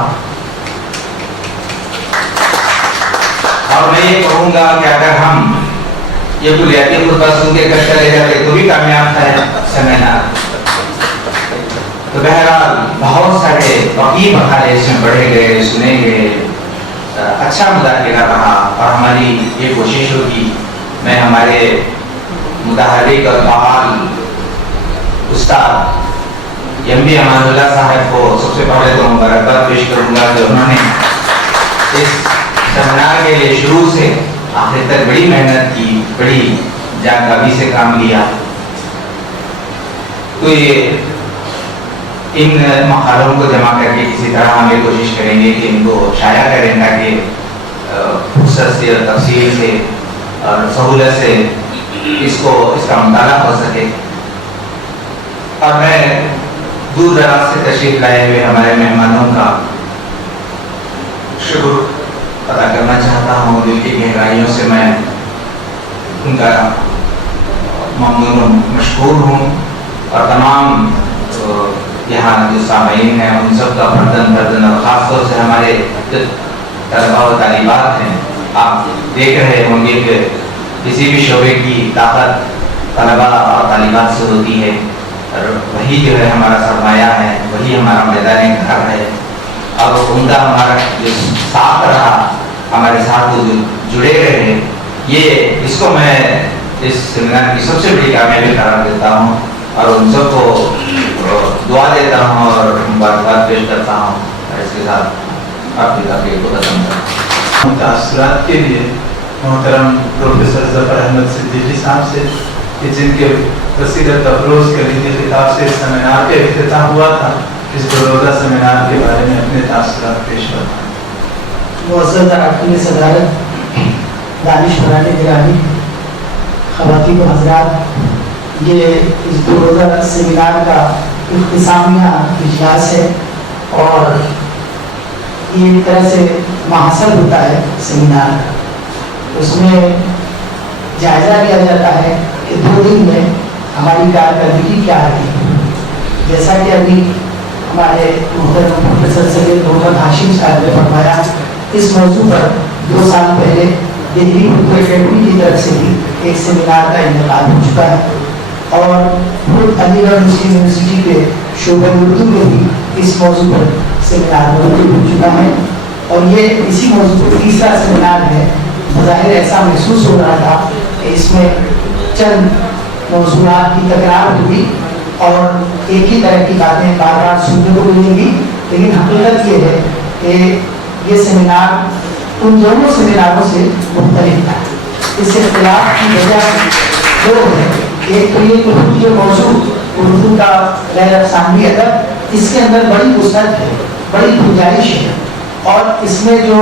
اور میں یہ کہوں گا کہ اگر ہم یہ بنیادی خطبہ سن کے کر چلے جاتے تو بھی کامیاب تھا سیمینار. تو بہرحال بہت سارے باقی مقالے اس میں پڑھے گئے، سنے گئے، اچھا مذاکرہ رہا. اور ہماری یہ کوشش ہوگی، میں ہمارے متحرک اور فعال استاد MB امان اللہ صاحب کو سب سے پہلے تو مبارکباد پیش کروں گا کہ انہوں نے اس سیمینار کے لیے شروع سے آخر تک بڑی محنت کی، بڑی جانکاری سے کام لیا. تو یہ ان مقالوں کو جمع کر کے کسی طرح ہم یہ کوشش کریں گے کہ ان کو شائع کریں تاکہ فرصت سے اور تفصیل سے اور سہولت سے اس کا مطالعہ ہو سکے. اور میں دور دراز سے تشریف لائے ہوئے ہمارے مہمانوں کا شکر ادا کرنا چاہتا ہوں. دل کی گہرائیوں سے میں ان کا ممنون ہوں، مشکور ہوں. اور تمام یہاں جو سامعین ہیں ان سب کا بردن اور خاص طور سے ہمارے طلباء و طالبات ہیں. آپ دیکھ رہے ہوں گے کہ کسی بھی شعبے کی طاقت طلباء اور طالبات سے ہوتی ہے، اور وہی جو ہے ہمارا سرمایہ ہے، وہی ہمارا میدان گھر ہے. اور ان کا ہمارا جو ساتھ رہا، ہمارے ساتھ وہ جڑے رہے، یہ اس کو میں اس سیمینار کی سب سے بڑی کامیابی قرار دیتا ہوں. اور ان سب کو دعا دیتا ہوں اور مبارکباد پیش کرتا ہوں. اس کے ساتھ آپ کی تقریر کو ختم کرتا ہوں. تاثرات کے لیے محترم پروفیسر ظفر احمد صدیقی صاحب سے، کہ جن کے وسیلت افروز کلیدی خطاب سے سیمینار کا افتتاح ہوا تھا، اس 2 روزہ سیمینار کے بارے میں اپنے تاثرات پیش کرتا ہوں. मुअज़्ज़ज़ अरकान सदारत, दानिशवरान गिरामी, ख़वातीन व हज़रात, ये इस 2 रोज़ा सेमिनार का इख्तिसामिया इजलास है और ये एक तरह से महासल होता है सेमिनार का। उसमें जायज़ा लिया जाता है कि 2 दिन में हमारी कारकर्दगी क्या रही। जैसा कि अभी हमारे मोहतरम प्रोफेसर सैयद मोहम्मद हाशिम साहब ने फरमाया, इस मौजू पर 2 साल पहले दिल्ली उर्दू अकेडमी की तरफ से भी एक सेमिनार का इंतकाल हो चुका है और खुद अलीगढ़ मुस्लिम यूनिवर्सिटी के शोबे उर्दू में भी इस मौजू पर सेमिनार मुनक़िद हो चुका है और ये इसी मौजू पर 3रा सेमिनार है। ज़ाहिर ऐसा महसूस हो रहा था कि इसमें चंद मौज़ूआत की तकरार हुई और एक ही तरह की बातें बार बार सुनने को मिलेंगी, लेकिन हकीकत ये है कि ये सेमिनार उन दोनों सेमिनारों से मुख्तलिफ था। इस इख्तिलाफ की वजह 2 है। एक तो ये मौजू उर्दू का गैर अफ़सानवी अदब, इसके अंदर बड़ी वुसअत है, बड़ी गुंजाइश है और इसमें जो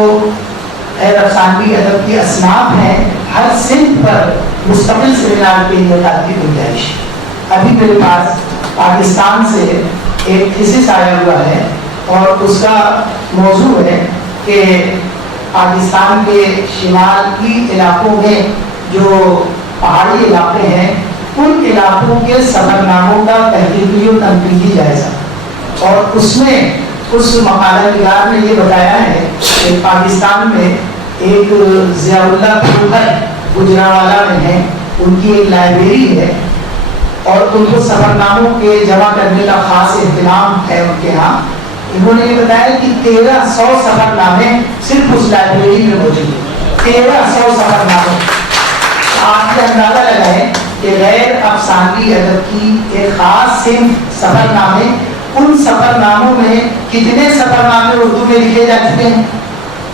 गैर अफ़सानवी अदब की असनाफ हैं, हर सिंध पर मुस्तकिल सेमिनार के इंतकाल की गुंजाइश है। अभी मेरे पास पाकिस्तान से एक थीसिस आया हुआ है और उसका मौजू है कि पाकिस्तान के शिमाली इलाकों में जो पहाड़ी इलाके हैं, उन इलाकों के सफरनामों का तहकीकी और तनकीदी जायज़ा। और उसमें उस मकाला निगार ने ये बताया है कि पाकिस्तान में एक ज़ियाउल्लाह गुजरावाला में है, उनकी एक लाइब्रेरी है और उनको सफरनामों के जमा करने का खास एहतमाम है उनके यहाँ। इन्होंने ये बताया कि 1300 सफरनामे सिर्फ उस लाइब्रेरी में मौजूद है। 1300 सफरनामे। आप ये अंदाजा लगाएं कि गैर अफसानवी अदब की एक खास सिंफ सफरनामे, उन सफरनामों में कितने सफरनामे उर्दू में लिखे जा चुके हैं।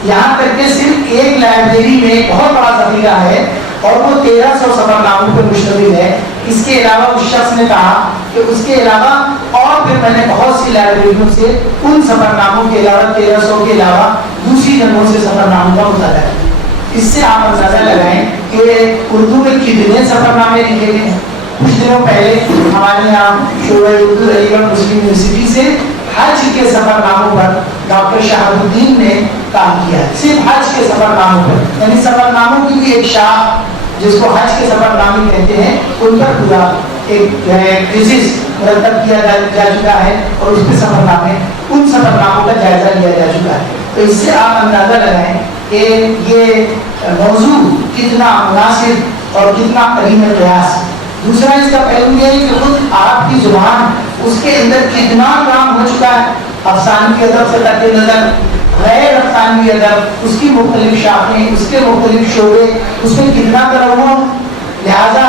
यहाँ तक कि सिर्फ एक लाइब्रेरी में बहुत बड़ा ज़ख़ीरा है और वो 1300 सफरनामों पर मुश्तमिल है। इसके अलावा उस शख्स ने कहा कि उसके अलावा और फिर मैंने बहुत सी लाइब्रेरियों से उन सफरनामों के अलावा 1300 के अलावा दूसरी जगहों से सफरनामों का मुताला किया। इससे आप अंदाजा लगाएं कि उर्दू में कितने सफरनामे लिखे गए हैं। कुछ दिनों पहले हमारे यहाँ शोबे उर्दू अलीगढ़ मुस्लिम यूनिवर्सिटी से हज के सफरनामों पर डॉक्टर शहाबुद्दीन ने काम किया, सिर्फ हज के सफरनामों पर, यानी सफरनामों की भी एक शाख जिसको हज के सफरनामे कहते हैं, उन पर पूरा एक थीसिस मुरतब किया जा चुका है और उसके सफरनामे, उन सफरनामों का जायजा लिया जा चुका है। तो इससे आप अंदाजा लगाएं कि ये मौजू कितना मुनासिब और कितना करीम प्रयास। दूसरा इसका पहलू ये है कि खुद आपकी जुबान, उसके अंदर कितना काम हो चुका है। अफसानवी अदब से तक नज़र, गैर अफसानवी अदब, उसकी मुख्तलिफ शाखें, उसके मुख्तलिफ शोबे, उसमें कितना तनव्वुर। लिहाजा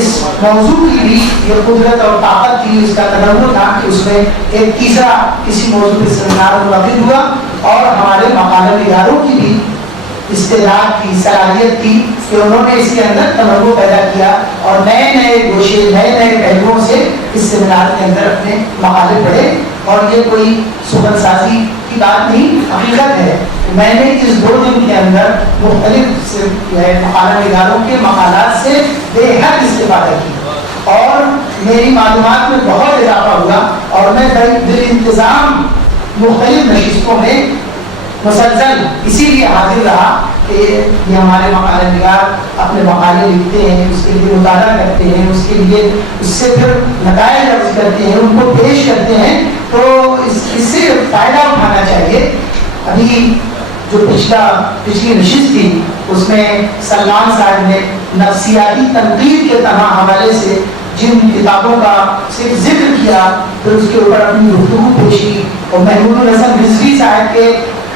इस मौजू की भी ये कुदरत और ताकत थी, इसका तनव्वुर था कि उसमें एक तीसरा किसी मौजू पर सेमिनार मुनक़िद हुआ और हमारे मकाला निगारों की भी इस्तेदाद की, सलाहियत थी कि उन्होंने इसके अंदर तनव्वुर पैदा किया और नए नए गोशे, नए नए पहलुओं से इस सेमिनार के अंदर अपने मकाले पढ़े। और ये कोई सुगन साजी की बात नहीं, हकीकत है। मैंने इस 2 दिन के अंदर मुख्तलिफ मकाला निगारों के मकालात से बेहद इस्तेफादा की और मेरी मालूमात में बहुत इजाफा हुआ और मैं बिल इंतज़ाम मुख्तलिफ नशिस्तों में मुसलसल इसीलिए हाजिर रहा कि ये हमारे मकाले निगार अपने मकाले लिखते हैं, उसके लिए मुताला करते हैं, उसके लिए उससे फिर नताइज अर्ज करते हैं, उनको पेश करते हैं, तो इससे फ़ायदा उठाना चाहिए। अभी जो पिछली नशिस्त थी उसमें सलमान साहब ने नफ्सियाती तनकीद के तमाम हवाले से जिन किताबों का सिर्फ जिक्र किया, फिर उसके ऊपर अपनी गुफ्तगू पेश की और महमूद हसन रिजवी साहब के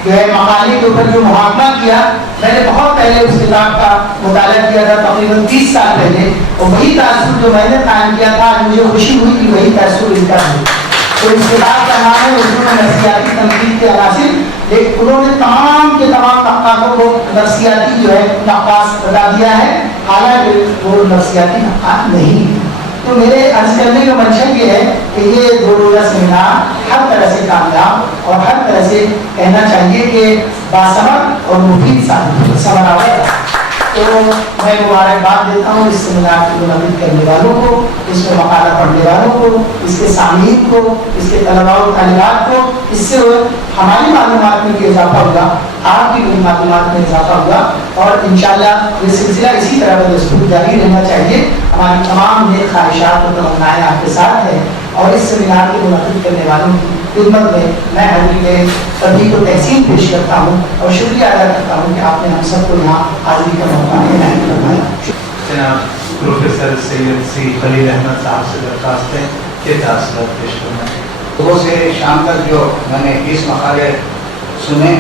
जो है मकाले के ऊपर जो मुहाकमा किया, मैंने बहुत पहले उस किताब का मुताला किया था, तकरीबन 30 साल पहले, और वही तासुर जो मैंने कायम किया था, मुझे खुशी हुई कि वही तासुर इनका है। तो इस किताब का नाम है उर्दू में नफ्सियाती तनकीद के अनासिर। लेकिन उन्होंने तमाम के तमाम नक्काशों को नफ्सियाती जो है नक्काश बता दिया है, हालांकि वो नफ्सियाती नक्काश नहीं है। तो मेरे अर्ज करने का मंशा ये है कि ये 2 रोज़ा सेमिनार हर तरह से कामयाब और हर तरह से कहना चाहिए कि बासमत और मुफीद समरावत। तो मैं मुबारकबाद देता हूँ इस सेमिनार को मुनक़िद करने वालों को, इसमें मकाला पढ़ने वालों को, इसके सामीन को, इसके तलबा और तालिबात को। इससे हमारी मालूमात में इजाफा हुआ, आपकी भी मालूमात में इजाफा हुआ और इंशाअल्लाह ये सिलसिला इसी तरह बदस्तूर जारी रहना चाहिए। हमारी तमाम नेक ख्वाहिशात और तमन्नाएँ आपके साथ हैं और इस सेमिनार को मुनक़िद करने वालों की खिदमत में मैं हजरीन सभी को तहसीन पेश करता हूँ और शुक्रिया अदा करता हूँ कि आपने हम सबको यहाँ हाजिरी का मौका इनायत करवाया। जनाब प्रोफेसर सैयद सी खलील अहमद साहब से दरख्वास्त है कि तासुरात पेश करना। सुबह से शाम तक जो मैंने 20 मकाले सुने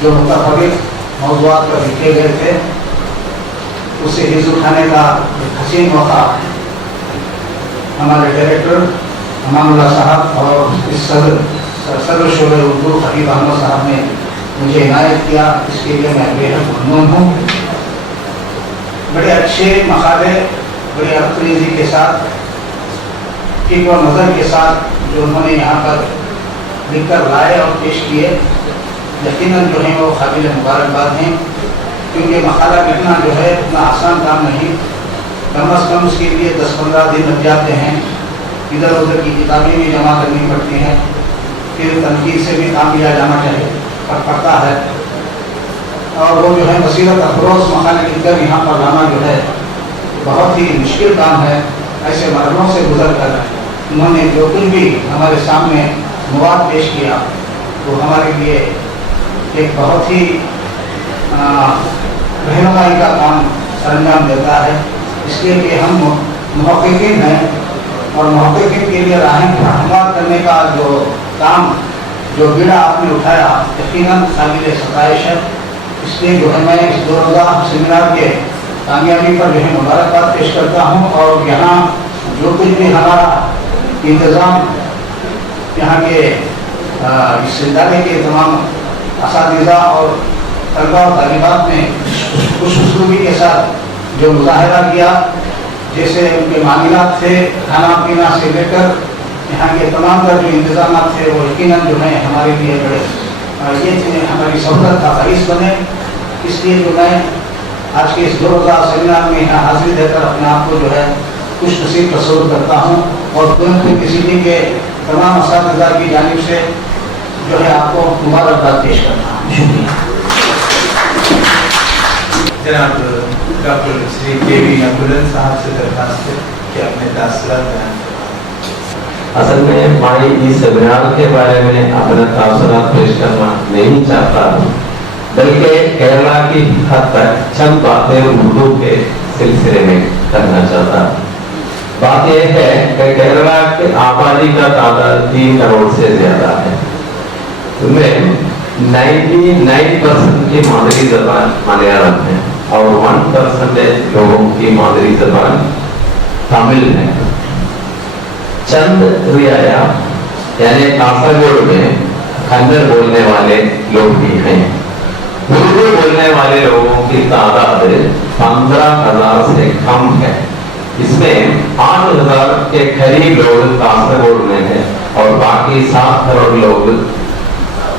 जो मुतफिक मौज़ूआत पर लिखे गए थे, उससे हिज़्ज़ उठाने का एक हसीन मौका हमारे डायरेक्टर अमानुल्लाह साहब और इस सदर शोबे उर्दू हबीब अहमद साहब ने मुझे इनायत किया, इसके लिए मैं बेहद ममनून हूँ। बड़े अच्छे मकाले बड़े अख्तरीजी के साथ टिक और नज़र के साथ जो उन्होंने यहाँ पर लिख कर लाए और पेश किए, यकीनन जो है वो काबिल मुबारकबाद हैं, क्योंकि मकाला लिखना जो है उतना आसान काम नहीं। कम अज़ कम उसके लिए 10-15 दिन लग जाते हैं, इधर उधर की किताबें भी जमा करनी पड़ती हैं, फिर तनकीद से भी काम लिया जाना पड़ता है और वो जो है बसीरत अफरोज़ मकाले लिखकर यहाँ पर लाना जो है बहुत ही मुश्किल काम है। ऐसे मरहलों से गुजर कर उन्होंने जो कुछ भी हमारे सामने मवाद पेश किया वो हमारे लिए एक बहुत ही रहनुमाई का काम सरंजाम देता है। इसके लिए हम मुहक़्क़ीन हैं और मुहक़्क़ीन के लिए राहें हमवार करने का जो काम जो बीड़ा आपने उठाया यकीनन काबिल सताइश है। इसलिए जो है मैं इस 2 रोज़ा सेमिनार के कामयाबी पर जो है मुबारकबाद पेश करता हूँ और यहाँ जो कुछ भी हमारा इंतज़ाम यहाँ के इस विद्यालय के तमाम असातिज़ा और तलबा और तालिबात ने उस उसलूबी के साथ जो मुज़ाहरा किया, जैसे उनके मामलात थे खाना पीना से लेकर यहाँ के तमाम का जो इंतज़ाम थे वो यकीनन जो है हमारे लिए बड़े ये थे हमारी सहूलत का बाइस बने। इसलिए जो मैं आज के इस 2 रोज़ा सेमिनार में यहाँ हाजिरी देकर अपने आप को जो है खुश नसीब तस्वुर करता हूँ और किसी के तमाम असातिज़ा की जानिब से जो है आपको मुबारकबाद पेश करता हूँ। शुक्रिया। जनाब डॉक्टर श्री के.वी. नकुलन साहब से दरख्वास्त है कि अपने तासुरात बयान करें। असल में मैं इस सेमिनार के बारे में अपना तासुरात पेश करना नहीं चाहता हूँ, बल्कि केरला की हद तक चंद बातें उर्दू के सिलसिले में करना चाहता हूँ। बात यह है कि केरला की आबादी का तादाद 3 करोड़ से ज्यादा है। उनमें 99% की मादरी जबान मलयालम है और 1% लोगों की मादरी जबान तमिल है। चंद रियाया यानी कासरगोड में कन्नड़ बोलने वाले लोग भी हैं। उर्दू बोलने वाले लोगों की तादाद 15,000 से कम है। इसमें 8,000 के करीब लोग कासरगोड में हैं और बाकी 7 करोड़ लोग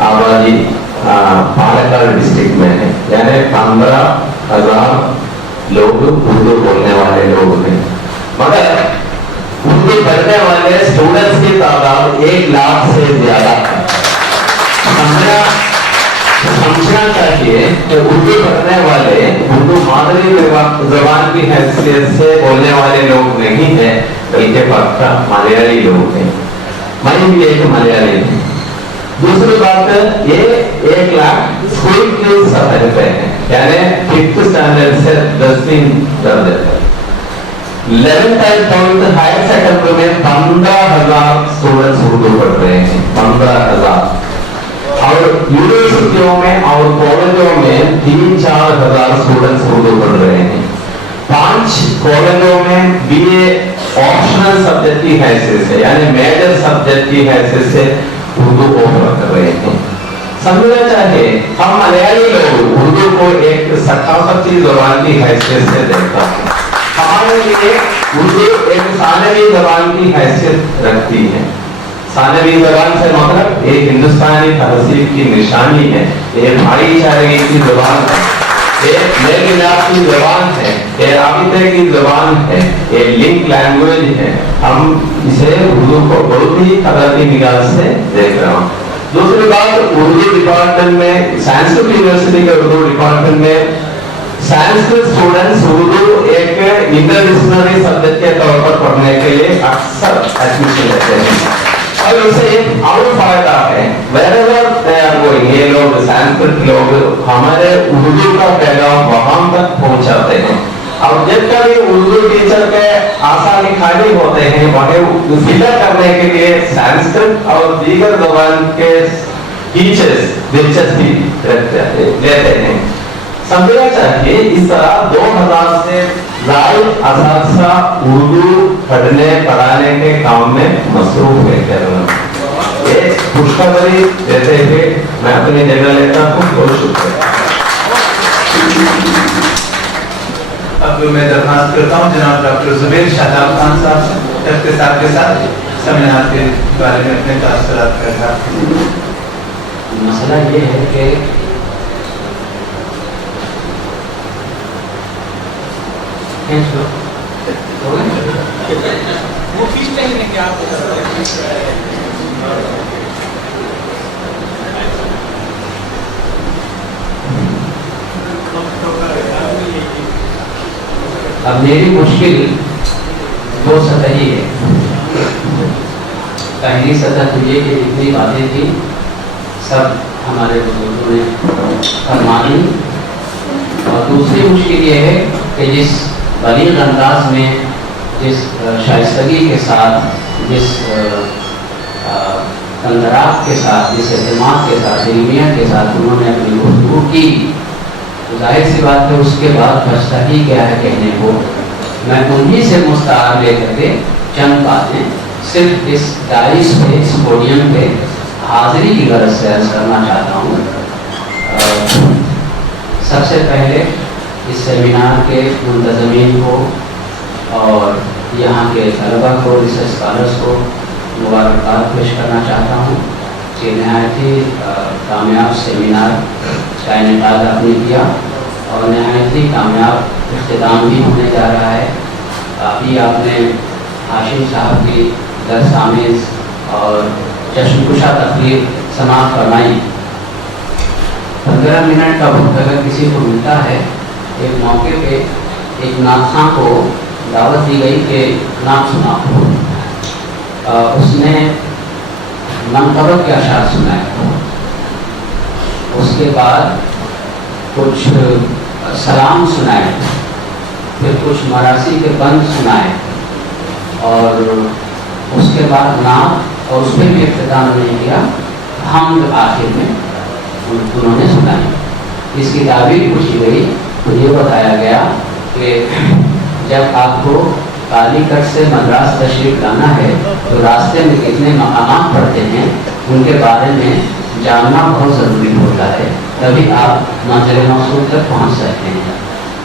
आबादी पालक्काड डिस्ट्रिक्ट में है, यानी 15,000 लोग उर्दू बोलने वाले लोग हैं। मगर उर्दू पढ़ने वाले स्टूडेंट्स की तादाद 1 लाख से ज्यादा है। समझना चाहिए कि उर्दू पढ़ने वाले उर्दू मादरी जबान की हैसियत से बोलने वाले लोग नहीं है, बल्कि पक्का मलयाली लोग हैं। मैं भी एक मलयाली हूँ। दूसरी बात, ये 1 लाख स्कूल के सतह पे है, यानी 5th स्टैंडर्ड से 10वीं दर्जे तक। 11th and 12th higher secondary में 15,000 स्टूडेंट्स उर्दू पढ़ रहे हैं। 15,000 और यूनिवर्सिटियों में और कॉलेजों में 3-4 हजार स्टूडेंट्स उर्दू पढ़ रहे हैं। 5 कॉलेजों में बीए ऑप्शनल सब्जेक्ट की हैसियत से, यानी मेजर सब्जेक्ट की हैसियत से उर्दू ऑफर कर रहे हैं। समझना चाहिए, हम मलयाली लोग उर्दू को एक सकाफती जबान की हैसियत से देखता है। हमारे लिए उर्दू एक सानवी जबान की हैसियत रखती है। ثانوی زبان سے مطلب ایک ہندوستانی تہذیب کی نشانی ہے، ایک بھائی چارے کی زبان ہے، ایک میل ملاپ کی زبان ہے، ایک رابطے کی زبان ہے، ایک لنک لینگویج ہے. ہم اسے اردو کو بہت ہی قدر کی نگاہ سے دیکھ رہے ہیں. دوسری بات، اردو ڈپارٹمنٹ میں سنسکرت یونیورسٹی کے اردو ڈپارٹمنٹ میں سنسکرت اسٹوڈنٹس اردو ایک انٹر ڈسپلنری سبجیکٹ کے طور پر پڑھنے کے لیے اکثر ایڈمیشن لیتے ہیں. اور اس سے ایک اور فائدہ ہے، یہ لوگ سنسکرت لوگ ہمارے اردو کا پیغام وہاں تک پہنچاتے ہیں. اور جب کبھی اردو ٹیچر کے آسانی خالی ہوتے ہیں وہیں فل کرنے کے لیے سنسکرت اور دیگر زبان کے ٹیچرز دلچسپی لیتے ہیں. سمجھنا چاہیے اس طرح 2000 سے زائد اساتذہ اردو پڑھنے پڑھانے کے کام میں مصروف ہے. ایک خوشخبری دیتے ہوئے میں اپنی جگہ لیتا ہوں. بہت شکریہ. اب میں درخواست کرتا ہوں جناب ڈاکٹر زبیر شاداب خان صاحب سے اختصار کے ساتھ سیمینار کے بارے میں اپنے تاثرات کا اظہار کریں. مسئلہ یہ ہے کہ وہ کھینچتے ہی نہیں کہ آپ اب میری مشکل دو سطحی ہے. پہلی سطح تو یہ کہ جتنی باتیں تھیں سب ہمارے بزرگوں نے فرمانی، اور دوسری مشکل یہ ہے کہ جس بلیغ انداز میں، جس شائستگی کے ساتھ، جس اندراج کے ساتھ، جس اعتماد کے ساتھ، علمیت کے ساتھ انہوں نے اپنی گفتگو کی، ظاہر سی بات ہے اس کے بعد بچتا ہی کیا ہے کہنے کو. میں انہی سے مستعار لے کر کے چند باتیں صرف اس دائش پہ، اس پوڈیم پہ حاضری کی غرض سے عرض کرنا چاہتا ہوں. سب سے پہلے اس سیمینار کے منتظمین کو اور یہاں کے طلباء کو، ریسرچ اسکالرس کو مبارکباد پیش کرنا چاہتا ہوں کہ نہایت ہی کامیاب سیمینار کا انعقاد آپ نے کیا اور نہایت ہی کامیاب اختتام بھی ہونے جا رہا ہے. ابھی آپ نے ہاشم صاحب کی درس آمیز اور جشن کشا تقریر سماعت فرمائی. 15 منٹ کا وقت اگر کسی کو ملتا ہے، ایک موقع پہ ایک نعت خواں کو دعوت دی گئی کہ نعت سنا. اس نے منقبت کے اشعار سنائے، اس کے بعد کچھ سلام سنائے، پھر کچھ مراسی کے بند سنائے، اور اس کے بعد نعت، اور اس پہ بھی اختتام نہیں کیا، حمد آخر میں انہوں نے سنائی. اس کی تعبیر پوچھی گئی تو یہ بتایا گیا کہ جب آپ کو کالی کٹ سے مدراس تشریف لانا ہے تو راستے میں کتنے مقامات پڑتے ہیں ان کے بارے میں جاننا بہت ضروری ہوتا ہے، تبھی آپ منزل مقصود تک پہنچ سکتے ہیں.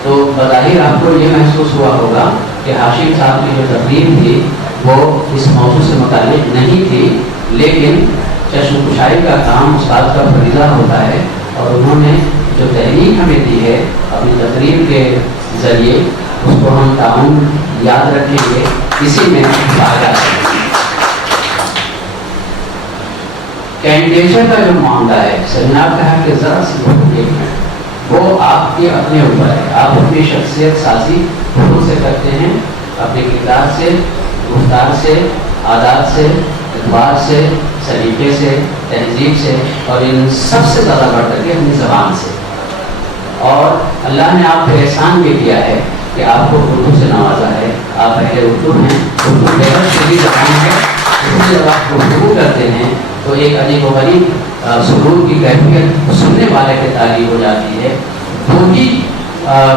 تو بظاہر آپ کو یہ محسوس ہوا ہوگا کہ ہاشم صاحب کی جو تقریر تھی وہ اس موضوع سے متعلق نہیں تھی، لیکن چشم کشائی کا کام استاد کا فریضہ ہوتا ہے، اور انہوں نے جو تحریک ہمیں دی ہے اپنی تقریر کے ذریعے اس کو ہم تعاون یاد رکھیں گے. اسی میں فائدہ کینڈیڈیشن کا جو معاملہ ہے، سیمینار کا ہے کہ ذرا سی وہ آپ کے اپنے اوپر ہے. آپ اپنی شخصیت سازی خود سے کرتے ہیں، اپنے کردار سے، گفتار سے، عادات سے، اعتبار سے، سلیقے سے، تہذیب سے، اور ان سب سے زیادہ بڑھ کر کے اپنی زبان سے. اور اللہ نے آپ پہ احسان بھی کیا ہے کہ آپ کو اردو سے نوازا ہے. آپ اہل اردو ہیں، اردو بہت شدید زبان ہے. اس میں جب آپ گفتگو کرتے ہیں تو ایک عجیب و غریب سلوک کی کیفیت سننے والے کے تعلیم ہو جاتی ہے. دو ہی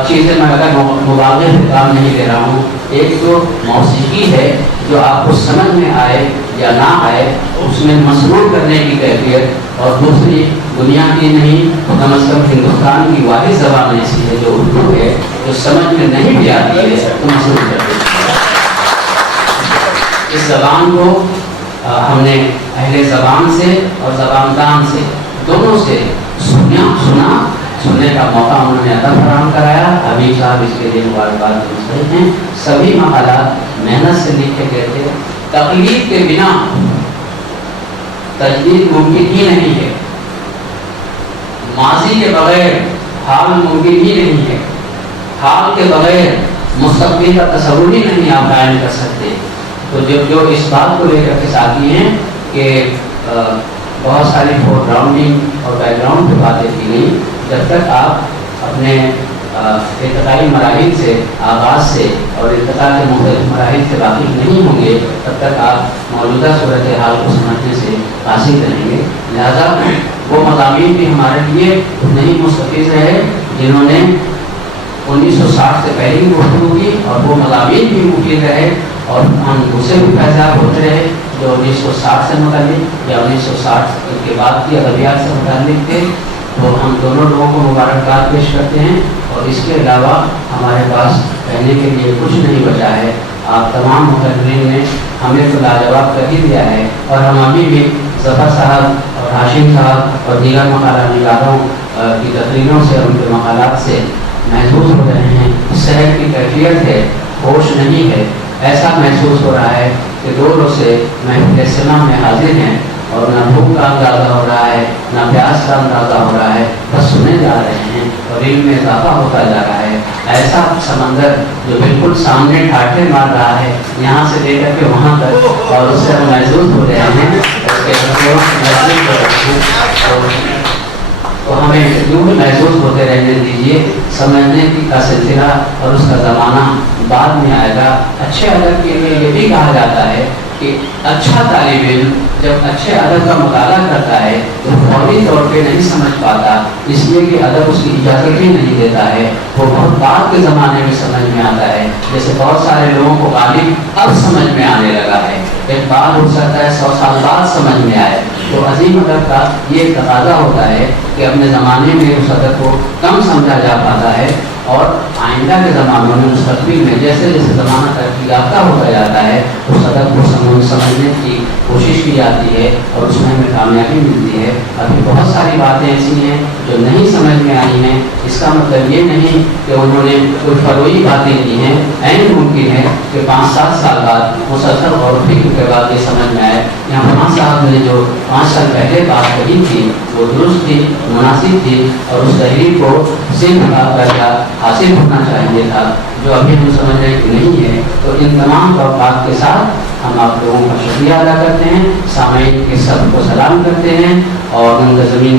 چیزیں میں اگر مبالغے سے کام نہیں لے رہا ہوں، ایک تو موسیقی ہے جو آپ کو سمجھ میں آئے یا نہ آئے اس میں مسرور کرنے کی کیفیت، اور دوسری دنیا کی نہیں کم از کم ہندوستان کی واحد زبان ایسی ہے جو اردو ہے، جو سمجھ میں نہیں بھی آتی ہے تو مسرور کرتے ہیں. اس زبان کو ہم نے اہل زبان سے اور زباندان سے دونوں سے سننے کا موقع انہوں نے عطا فراہم کرایا. حبیب صاحب اس کے لیے مبارکباد مستحق ہیں. سبھی مقالات محنت سے لکھے گئے تھے. تقلید کے بنا تجدید ممکن ہی نہیں ہے. ماضی کے بغیر حال ممکن ہی نہیں ہے. حال کے بغیر مستقبل کا تصور ہی نہیں آپ قائم کر سکتے. تو جو اس بات کو لے کر کے ساتھی ہیں کہ بہت ساری فور گراؤنڈنگ اور بیک گراؤنڈ پہ باتیں کی گئی. جب تک آپ اپنے ارتقائی مراحل سے آغاز سے اور ارتقاء کے مختلف مراحل سے واقف نہیں ہوں گے تب تک آپ موجودہ صورتحال کو سمجھنے سے حاصل رہیں گے. لہذا وہ مضامین بھی ہمارے لیے نہیں مستفیض رہے جنہوں نے 1960 سے پہلے بھی گفتگو کی, اور وہ مضامین بھی مفید رہے اور ہم اسے بھی فیضیاب ہوتے رہے جو 1960 سے متعلق یا 1960 کے بعد کی ادبیات سے متعلق تھے. تو ہم دونوں لوگوں کو مبارکباد پیش کرتے ہیں, اور اس کے علاوہ ہمارے پاس کہنے کے لیے کچھ نہیں بچا ہے. آپ تمام مقررین نے ہمیں تو لاجواب کر ہی دیا ہے, اور ہم ابھی بھی ظفر صاحب اور ہاشم صاحب اور دیگر مقالہ نگاروں کی تقریروں سے اور ان کے مقالات سے محسوس ہو رہے ہیں. شہر کی کیفیت ہے, ہوش نہیں ہے. ایسا محسوس ہو رہا ہے کہ دو روز سے محفل سلام میں حاضر ہیں اور نہ بھوک کا اندازہ ہو رہا ہے نہ پیاس کا اندازہ ہو رہا ہے, بس سنے جا رہے ہیں اور علم میں اضافہ ہوتا جا رہا ہے. ایسا سمندر جو بالکل سامنے ٹھاٹھے مار رہا ہے یہاں سے لے کر کے وہاں تک, اور اس سے ہم محسوس ہو رہے ہیں تو ہمیں یوں محسوس ہوتے رہنے دیجیے. سمجھنے کا سلسلہ اور اس کا زمانہ بعد میں آئے گا. اچھے ادب کے لیے یہ بھی کہا جاتا ہے کہ اچھا طالب علم جب اچھے ادب کا مطالعہ کرتا ہے تو فوری طور پہ نہیں سمجھ پاتا, اس لیے کہ ادب اس کی اجازت ہی نہیں دیتا ہے. وہ بہت بعد کے زمانے میں سمجھ میں آتا ہے. جیسے بہت سارے لوگوں کو غالب اب سمجھ میں آنے لگا ہے, ایک بات ہو سکتا ہے 100 سال بعد سمجھ میں آئے. تو عظیم ادب کا یہ تقاضا ہوتا ہے کہ اپنے زمانے میں اس ادب کو کم سمجھا جا پاتا ہے, اور آئندہ کے زمانوں میں مستقبل میں جیسے جیسے زمانہ ترقی یافتہ ہوتا جاتا ہے اس ادب کو سمجھنے کی کوشش کی جاتی ہے اور اس میں ہمیں کامیابی ملتی ہے. ابھی بہت ساری باتیں ایسی ہیں جو نہیں سمجھ میں آئی ہیں. اس کا مطلب یہ نہیں کہ انہوں نے کوئی فروئی باتیں کی ہیں. عین ممکن ہے کہ 5-7 سال بعد مسلسل غور و فکر کے بعد یہ سمجھ میں آئے یہاں فلاں صاحب نے جو 5 سال پہلے بات کہی تھی وہ درست تھی, مناسب تھی, اور اس تحریر کو صرف درجہ حاصل ہونا چاہیے تھا جو ابھی ہم سمجھ رہے کہ نہیں ہے. تو ان تمام توقعات کے ساتھ ہم آپ لوگوں کا شکریہ ادا کرتے ہیں, سامعین کے سب کو سلام کرتے ہیں, اور منتظمین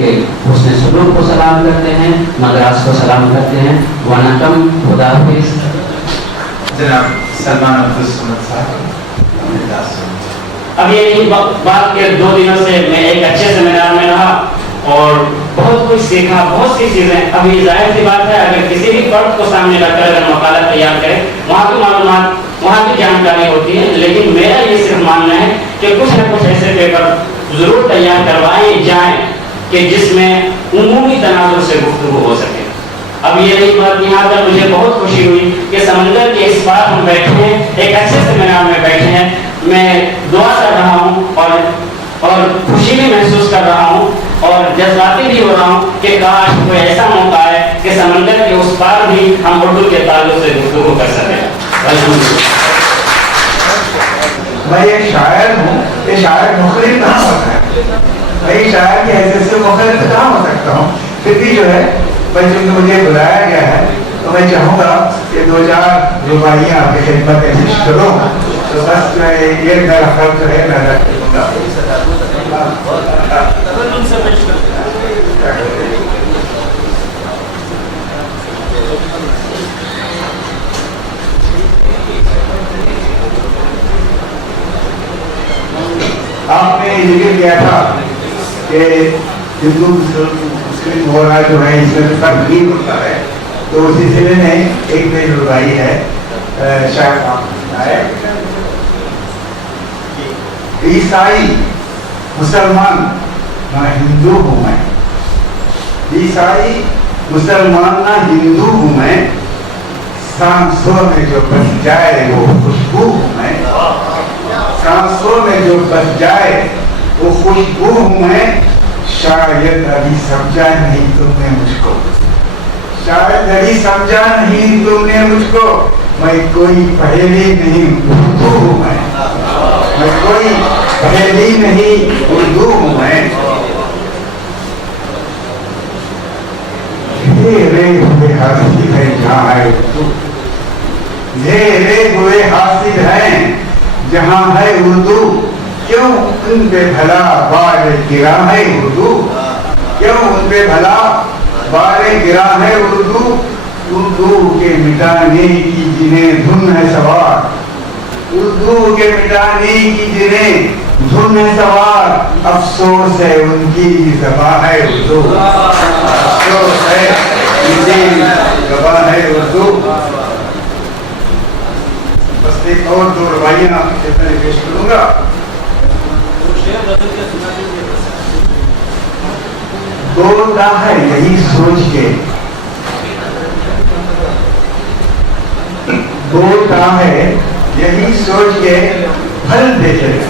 کے حسن سلوک کو سلام کرتے ہیں, مدراس کو سلام کرتے ہیں. ونکم, خدا حافظ. جناب سلمان عبدالصمد صاحب. اب یہ بات کے 2 دنوں سے میں ایک اچھے سیمینار میں رہا اور بہت کچھ سیکھا, بہت سی چیزیں. ابھی ظاہر سی بات ہے اگر کسی بھی فرد کو سامنے رکھ کر اگر مقالہ تیار کرے وہاں کی معلومات وہاں کی جانکاری ہوتی ہے, لیکن میرا یہ صرف ماننا ہے کہ کچھ نہ کچھ ایسے پیپر ضرور تیار کروائے جائیں کہ جس میں عمومی تناظر سے گفتگو ہو سکے. اب یہ رہی بات, یہاں پر مجھے بہت خوشی ہوئی کہ سمندر کے اس بار ہم بیٹھے ہیں, ایک اچھے سیمینار میں بیٹھے ہیں. میں دعا کر رہا ہوں اور خوشی بھی محسوس کر رہا ہوں اور جذباتی بھی ہو رہا ہوں کہ کاش کوئی ایسا موقع ہے کہ سمندر کے اس پار بھی ہم اردو کے تعلق سے گفتگو کر سکیں. میں ایک شاعر ہوں, یہ شاعر مختلف کہاں ہوتا ہے, میں شاعر کی حیثیت سے مختلف کہاں ہو سکتا ہوں. پھر بھی جو ہے بھائی چونکہ مجھے بلایا گیا ہے تو میں چاہوں گا کہ 2-4 رباعیاں آپ کی خدمت پیش کروں. تو بس میں یہ میرا خرچ ہے میں رکھوں گا. آپ نے ذکر کیا تھا کہ ہندو مسلم ہو رہا جو ہے اس میں سب نہیں ہوتا ہے, تو اسی سلسلے میں ایک پیج رباعی ہے شاید آپ ہے عیسائی مسلمان نہ ہندو ہوں میں, عیسائی مسلمان نہ ہندو ہوں میں, سانسوں میں جو بس جائے وہ خوشبو ہوں میں, सांसों में जो बच जाए वो खुशबू हूँ मैं, शायद अभी समझा नहीं तुमने मुझको, शायद अभी समझा नहीं तुमने मुझको, मैं कोई पहेली नहीं उर्दू हूँ मैं कोई पहेली नहीं उर्दू हूँ मैं। घेरे हुए हासिल है जहाँ है उर्दू, घेरे हुए हासिल हैं जहाँ है उर्दू, क्यों उन पे भला बार गिरा है उर्दू, क्यों उन पे भला बार गिरा है उर्दू, उर्दू के मिटाने की जिन्हें धुन है सवार, उर्दू के मिटाने की जिन्हें धुन है सवार, अफसोस है उनकी ज़बान है उर्दू, अफसोस है उनकी ज़बान है उर्दू। बस एक और दो रवाइयाँ मैं पेश करूँगा। बोलता है यही सोच के, बोलता है यही सोच के फल देखेगा,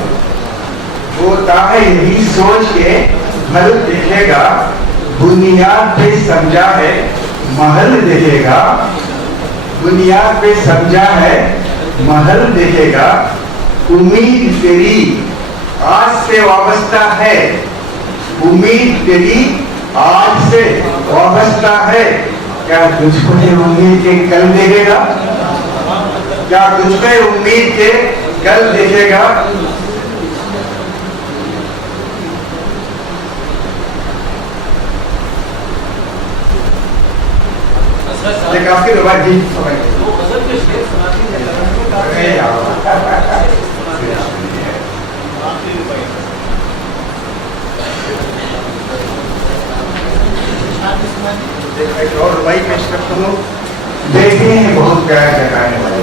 बोलता है यही सोच के फल देखेगा, बुनियाद पे समझा है महल देखेगा, बुनियाद पे समझा है महल देखेगा, उम्मीद तेरी आज से वाबस्ता है, उम्मीद तेरी आज से वाबस्ता है, क्या तुझको ये उम्मीद के कल देखेगा, क्या तुझ पे उम्मीद के कल देखेगा। ये काफी रवायत जी एक और रवाई पेश करता हूँ। देखे हैं बहुत प्यार जताने वाले,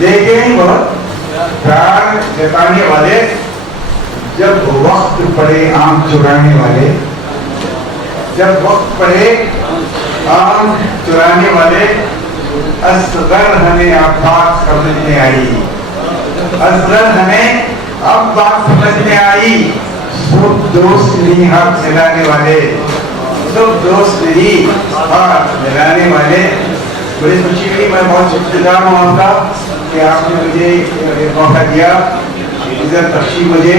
देखे हैं बहुत प्यार जताने वाले, जब वक्त पड़े आंख चुराने वाले, जब वक्त पड़े आंख चुराने वाले, असगर हमें अब बात समझ में आई, असगर हमें अब बात समझ में आई, सब दोस्त नहीं हाथ मिलाने वाले, सब दोस्त नहीं हाथ मिलाने वाले। बड़ी खुशी हुई, मैं बहुत शुक्रगुजार हूँ आपका कि आपने मुझे ये मौका दिया, इज्जत बख्शी मुझे,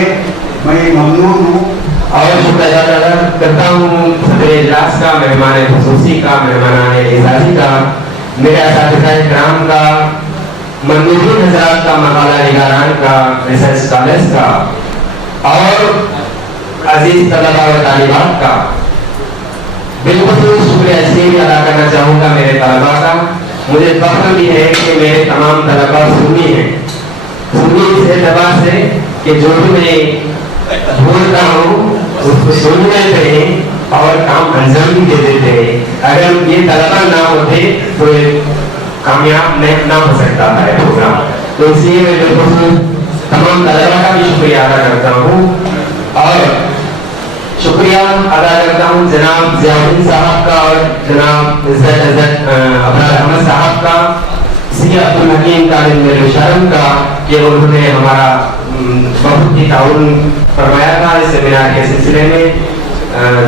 मैं ममनून हूँ। और शुक्रिया अदा करता हूँ सदर इजलास का, मेहमान खुसूसी का, मेहमान एजाजी का, मेरे असातिज़ा इकराम का, मंदूबीन हज़रात का, मकाला निगारान का, रिसर्च स्कॉलर्स का और अजीज तलबा व तालिबात का। बिल्कुल शुक्रिया इसलिए भी अदा करना चाहूँगा मेरे तलबा का। मुझे फख्र भी है कि मेरे तमाम तलबा सुन्नी हैं, सुन्नी इस एतबार से कि जो भी मैं बोलता हूँ उसको सुन लेते हैं और काम अंजाम भी दे देते हैं। अगर ये तलबा ना होते तो ये कामयाब ना हो सकता है प्रोग्राम। तो इसलिए मैं बिल्कुल तमाम तलबा का भी शुक्रिया अदा करता हूँ और शुक्रिया अदा करता हूँ जनाब ज़ियाउद्दीन साहब का और जनाब इज़्ज़त अबरार अहमद साहब का, सी अब्दुल हकीम तालिब शर्म का कि उन्होंने हमारा बहुत ही ताउन फरमाया था इस सेमिनार के सिलसिले में।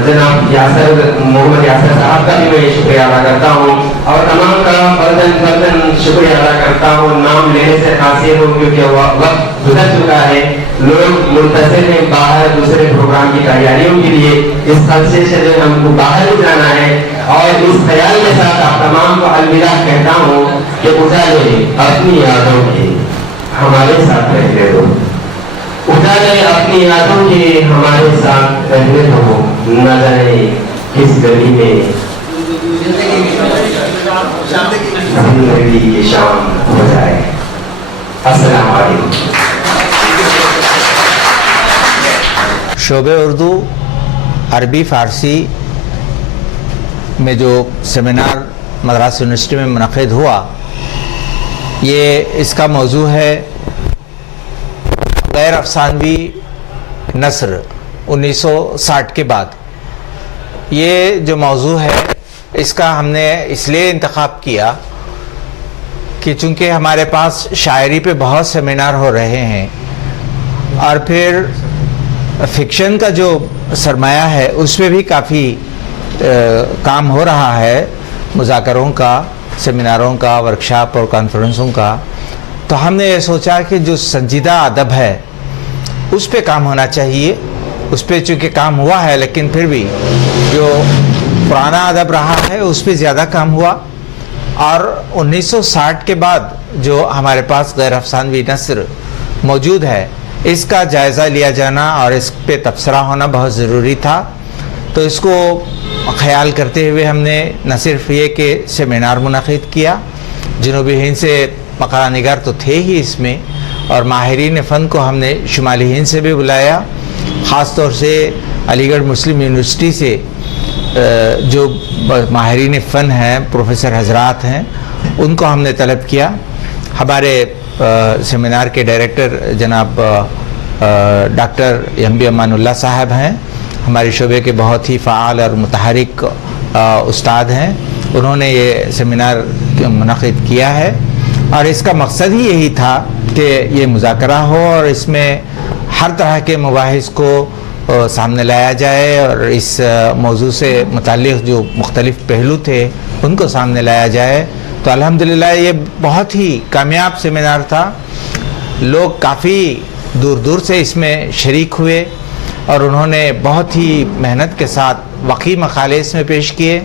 जनाब यासर मोहम्मद यासर साहब का भी मैं शुक्रिया अदा करता हूँ और तमाम का बर्तन शुक्रिया अदा करता हूँ। नाम लेने से हासिल हूँ क्योंकि वक्त गुजर चुका है, लोग मुंतज़िर हैं बाहर दूसरे प्रोग्राम की तैयारियों के लिए। इस खलसे से जो हमको बाहर ही जाना है और इस ख्याल के साथ आप तमाम को अलविदा कहता हूँ कि उजाले अपनी यादों की हमारे साथ रहने दो, उजाले अपनी यादों के हमारे साथ रहने दो, न जाने किस गली में जिंदगी की शाम हो जाए। अस्सलाम वालेकुम। शोबे उर्दू अरबी फ़ारसी में जो सेमिनार मद्रास यूनिवर्सिटी में मुनक़िद हुआ, ये इसका मौजू है गैर अफसानवी नस्र 1960 के बाद। ये जो मौजू है इसका हमने इसलिए इंतखाब किया कि चूँकि हमारे पास शायरी पे बहुत सेमिनार हो रहे हैं اور پھر فکشن کا جو سرمایہ ہے اس میں بھی کافی کام ہو رہا ہے، مذاکروں کا، سیمیناروں کا، ورکشاپ اور کانفرنسوں کا. تو ہم نے یہ سوچا کہ جو سنجیدہ ادب ہے اس پہ کام ہونا چاہیے. اس پہ چونکہ کام ہوا ہے لیکن پھر بھی جو پرانا ادب رہا ہے اس پہ زیادہ کام ہوا. اور 1960 کے بعد جو ہمارے پاس غیر افسانوی نثر موجود ہے اس کا جائزہ لیا جانا اور اس پہ تبصرہ ہونا بہت ضروری تھا. تو اس کو خیال کرتے ہوئے ہم نے نہ صرف یہ کہ سیمینار منعقد کیا، جنوبی ہند سے مقالہ نگار تو تھے ہی اس میں، اور ماہرین فن کو ہم نے شمالی ہند سے بھی بلایا. خاص طور سے علی گڑھ مسلم یونیورسٹی سے جو ماہرین فن ہیں، پروفیسر حضرات ہیں، ان کو ہم نے طلب کیا. ہمارے سیمینار کے ڈائریکٹر جناب doctor M B Aman Ullah صاحب ہیں، ہمارے شعبے کے بہت ہی فعال اور متحرک استاد ہیں. انہوں نے یہ سیمینار منعقد کیا ہے اور اس کا مقصد ہی یہی تھا کہ یہ مذاکرہ ہو اور اس میں ہر طرح کے مباحث کو سامنے لایا جائے اور اس موضوع سے متعلق جو مختلف پہلو تھے ان کو سامنے لایا جائے. تو الحمدللہ یہ بہت ہی کامیاب سیمینار تھا. لوگ کافی دور دور سے اس میں شریک ہوئے اور انہوں نے بہت ہی محنت کے ساتھ وقی مقالے اس میں پیش کیے.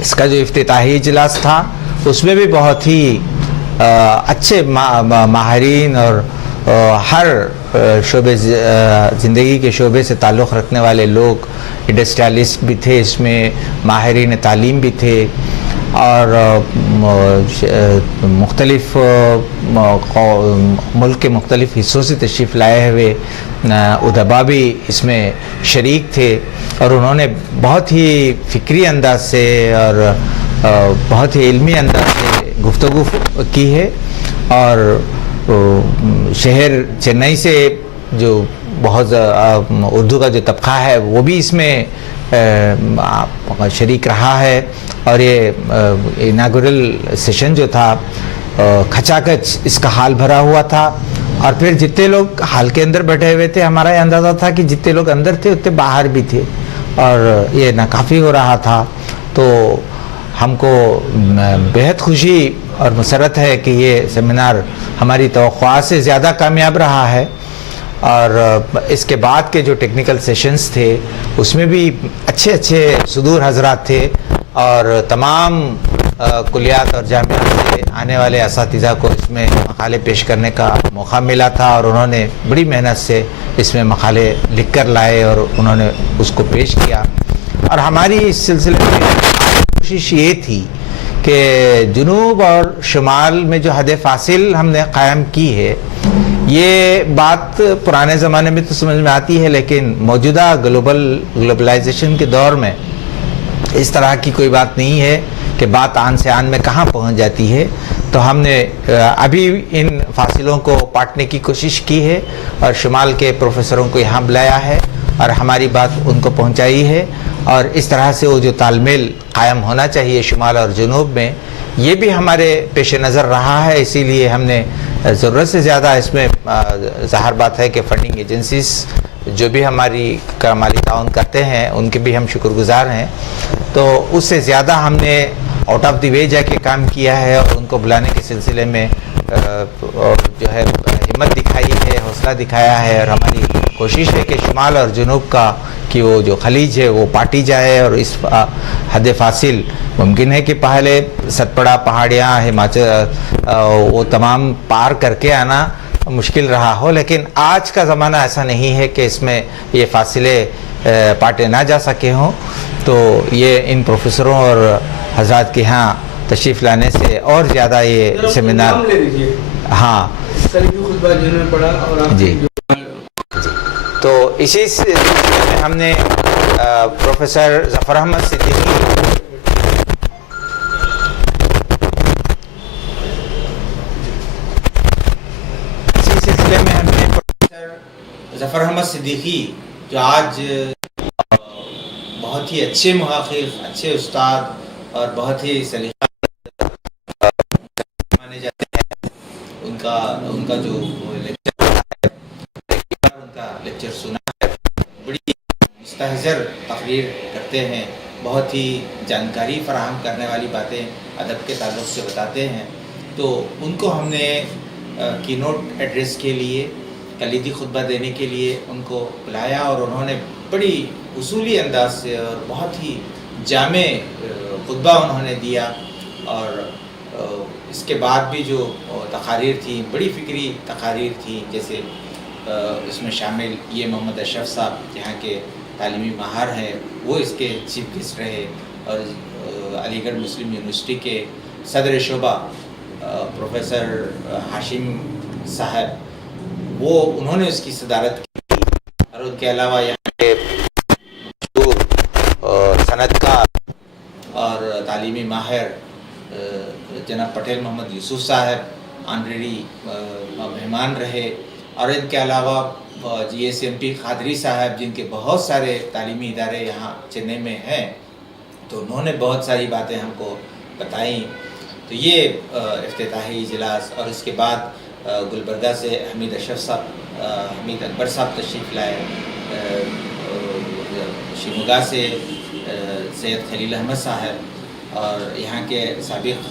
اس کا جو افتتاحی اجلاس تھا اس میں بھی بہت ہی اچھے ماہرین اور ہر شعبے زندگی کے شعبے سے تعلق رکھنے والے لوگ، انڈسٹریالسٹ بھی تھے، اس میں ماہرین تعلیم بھی تھے اور مختلف ملک کے مختلف حصوں سے تشریف لائے ہوئے ادبا بھی اس میں شریک تھے. اور انہوں نے بہت ہی فکری انداز سے اور بہت ہی علمی انداز سے گفتگو کی ہے. اور شہر چنئی سے جو بہت اردو کا جو طبقہ ہے وہ بھی اس میں شریک رہا ہے. اور یہ اناگورل سیشن جو تھا کھچا کچ اس کا حال بھرا ہوا تھا. اور پھر جتنے لوگ حال کے اندر بیٹھے ہوئے تھے ہمارا یہ اندازہ تھا کہ جتنے لوگ اندر تھے اتنے باہر بھی تھے اور یہ ناکافی ہو رہا تھا. تو ہم کو بہت خوشی اور مسرت ہے کہ یہ سیمینار ہماری توقعات سے زیادہ کامیاب رہا ہے. اور اس کے بعد کے جو ٹیکنیکل سیشنز تھے اس میں بھی اچھے صدور حضرات تھے اور تمام کلیات اور جامعات سے آنے والے اساتذہ کو اس میں مقالے پیش کرنے کا موقع ملا تھا اور انہوں نے بڑی محنت سے اس میں مقالے لکھ کر لائے اور انہوں نے اس کو پیش کیا. اور ہماری اس سلسلے میں کوشش یہ تھی کہ جنوب اور شمال میں جو حد فاصل ہم نے قائم کی ہے، یہ بات پرانے زمانے میں تو سمجھ میں آتی ہے لیکن موجودہ گلوبلائزیشن کے دور میں اس طرح کی کوئی بات نہیں ہے کہ بات آن سے آن میں کہاں پہنچ جاتی ہے. تو ہم نے ابھی ان فاصلوں کو پاٹنے کی کوشش کی ہے اور شمال کے پروفیسروں کو یہاں بلایا ہے اور ہماری بات ان کو پہنچائی ہے. اور اس طرح سے وہ جو تال میل قائم ہونا چاہیے شمال اور جنوب میں، یہ بھی ہمارے پیش نظر رہا ہے. اسی لیے ہم نے ضرورت سے زیادہ اس میں ظاہر بات ہے کہ فنڈنگ ایجنسیز جو بھی ہماری مالی تعاون کرتے ہیں ان کے بھی ہم شکر گزار ہیں. تو اس سے زیادہ ہم نے آؤٹ آف دی وے جا کے کام کیا ہے اور ان کو بلانے کے سلسلے میں جو ہے ہمت دکھائی ہے، حوصلہ دکھایا ہے. اور ہماری کوشش ہے کہ شمال اور جنوب کا کہ وہ جو خلیج ہے وہ پاٹی جائے اور اس حد فاصل ممکن ہے کہ پہلے ستپڑا پہاڑیاں ہماچل وہ تمام پار کر کے آنا مشکل رہا ہو، لیکن آج کا زمانہ ایسا نہیں ہے کہ اس میں یہ فاصلے پاٹے نہ جا سکے ہوں. تو یہ ان پروفیسروں اور حضرات کے ہاں تشریف لانے سے اور زیادہ یہ سیمینار ہاں جی. تو اسی سلسلے میں ہم نے پروفیسر ظفر احمد صدیقی ظفر احمد صدیقی جو آج بہت ہی اچھے محقق، اچھے استاد اور بہت ہی سلیقہ مانے جاتے ہیں، ان کا جو لیکچر ہے لیکچر سنا ہے. بڑی مستحضر تقریر کرتے ہیں, بہت ہی جانکاری فراہم کرنے والی باتیں ادب کے تعلق سے بتاتے ہیں. تو ان کو ہم نے کی نوٹ ایڈریس کے لیے, کلیدی خطبہ دینے کے لیے ان کو بلایا, اور انہوں نے بڑی اصولی انداز سے اور بہت ہی جامع خطبہ انہوں نے دیا. اور اس کے بعد بھی جو تقاریر تھیں, بڑی فکری تقاریر تھیں, جیسے اس میں شامل یہ محمد اشرف صاحب یہاں کے تعلیمی ماہر ہیں, وہ اس کے چیف گیسٹ رہے, اور علی گڑھ مسلم یونیورسٹی کے صدر شعبہ پروفیسر ہاشم صاحب, وہ انہوں نے اس کی صدارت کی. اور ان کے علاوہ یہاں کے صنعت کار اور تعلیمی ماہر جناب پٹیل محمد یوسف صاحب آنریری مہمان رہے. اور ان کے علاوہ جی ایس ایم پی قادری صاحب, جن کے بہت سارے تعلیمی ادارے یہاں چنئی میں ہیں, تو انہوں نے بہت ساری باتیں ہم کو بتائیں. تو یہ افتتاحی اجلاس. اور اس کے بعد گلبرگہ سے حمید اشرف صاحب, حمید اکبر صاحب تشریف لائے, شیموگا سے سید خلیل احمد صاحب, اور یہاں کے سابق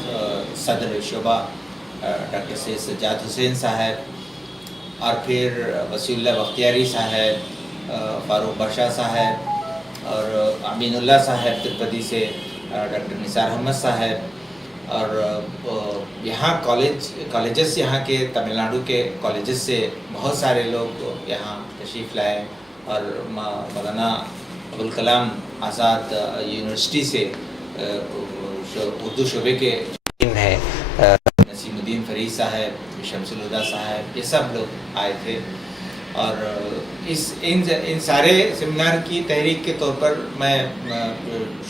صدر شعبہ ڈاکٹر سید سجاد حسین صاحب, اور پھر وسیع اللہ بختیاری صاحب, فاروق بادشاہ صاحب, اور امین اللہ صاحب تروپتی سے ڈاکٹر نثار احمد صاحب. اور یہاں کالجز یہاں کے تمل ناڈو کے کالجز سے بہت سارے لوگ یہاں تشریف لائے, اور مولانا ابوالکلام آزاد یونیورسٹی سے اردو شعبے کے ہیں نسیم الدین فرید صاحب, شمس الہدا صاحب, یہ سب لوگ آئے تھے. اور ان سارے سیمینار کی تحریک کے طور پر میں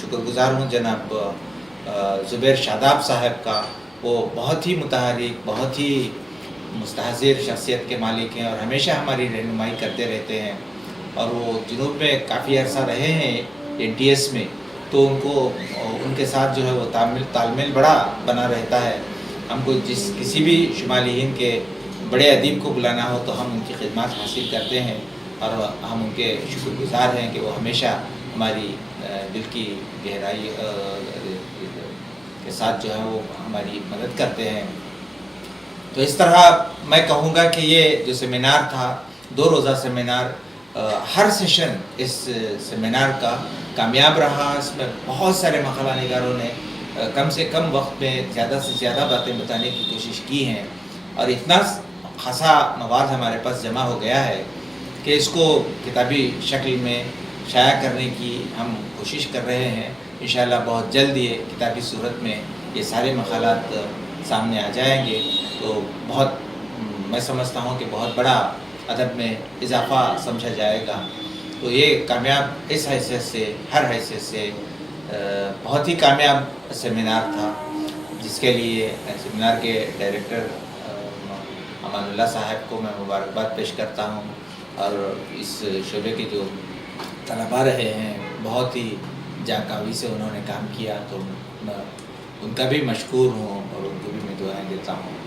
شکر گزار ہوں جناب زبیر شاداب صاحب کا. وہ بہت ہی متحرک, بہت ہی مستحضر شخصیت کے مالک ہیں, اور ہمیشہ ہماری رہنمائی کرتے رہتے ہیں. اور وہ جنوب میں کافی عرصہ رہے ہیں NTS میں, تو ان کے ساتھ جو ہے وہ تال میل بڑا بنا رہتا ہے. ہم کو کسی بھی شمالی ہند کے بڑے ادیب کو بلانا ہو تو ہم ان کی خدمات حاصل کرتے ہیں, اور ہم ان کے شکر گزار ہیں کہ وہ ہمیشہ ہماری دل کی گہرائی کے ساتھ جو ہے وہ ہماری مدد کرتے ہیں. تو اس طرح میں کہوں گا کہ یہ جو سیمینار تھا, 2 روزہ سیمینار, ہر سیشن اس سیمینار کا کامیاب رہا. اس میں بہت سارے مقالہ نگاروں نے کم سے کم وقت میں زیادہ سے زیادہ باتیں بتانے کی کوشش کی ہیں, اور اتنا خاصا مواد ہمارے پاس جمع ہو گیا ہے کہ اس کو کتابی شکل میں شائع کرنے کی ہم کوشش کر رہے ہیں. انشاءاللہ بہت جلد یہ کتابی صورت میں یہ سارے مقالات سامنے آ جائیں گے. تو بہت میں سمجھتا ہوں کہ بہت بڑا ادب میں اضافہ سمجھا جائے گا. تو یہ کامیاب اس حیثیت سے, ہر حیثیت سے بہت ہی کامیاب سیمینار تھا, جس کے لیے سیمینار کے ڈائریکٹر امان اللہ صاحب کو میں مبارکباد پیش کرتا ہوں. اور اس شعبے کے جو طلباء رہے ہیں بہت ہی جانکاوی سے انہوں نے کام کیا, تو میں ان کا بھی مشکور ہوں اور ان کو بھی میں دعائیں دیتا ہوں.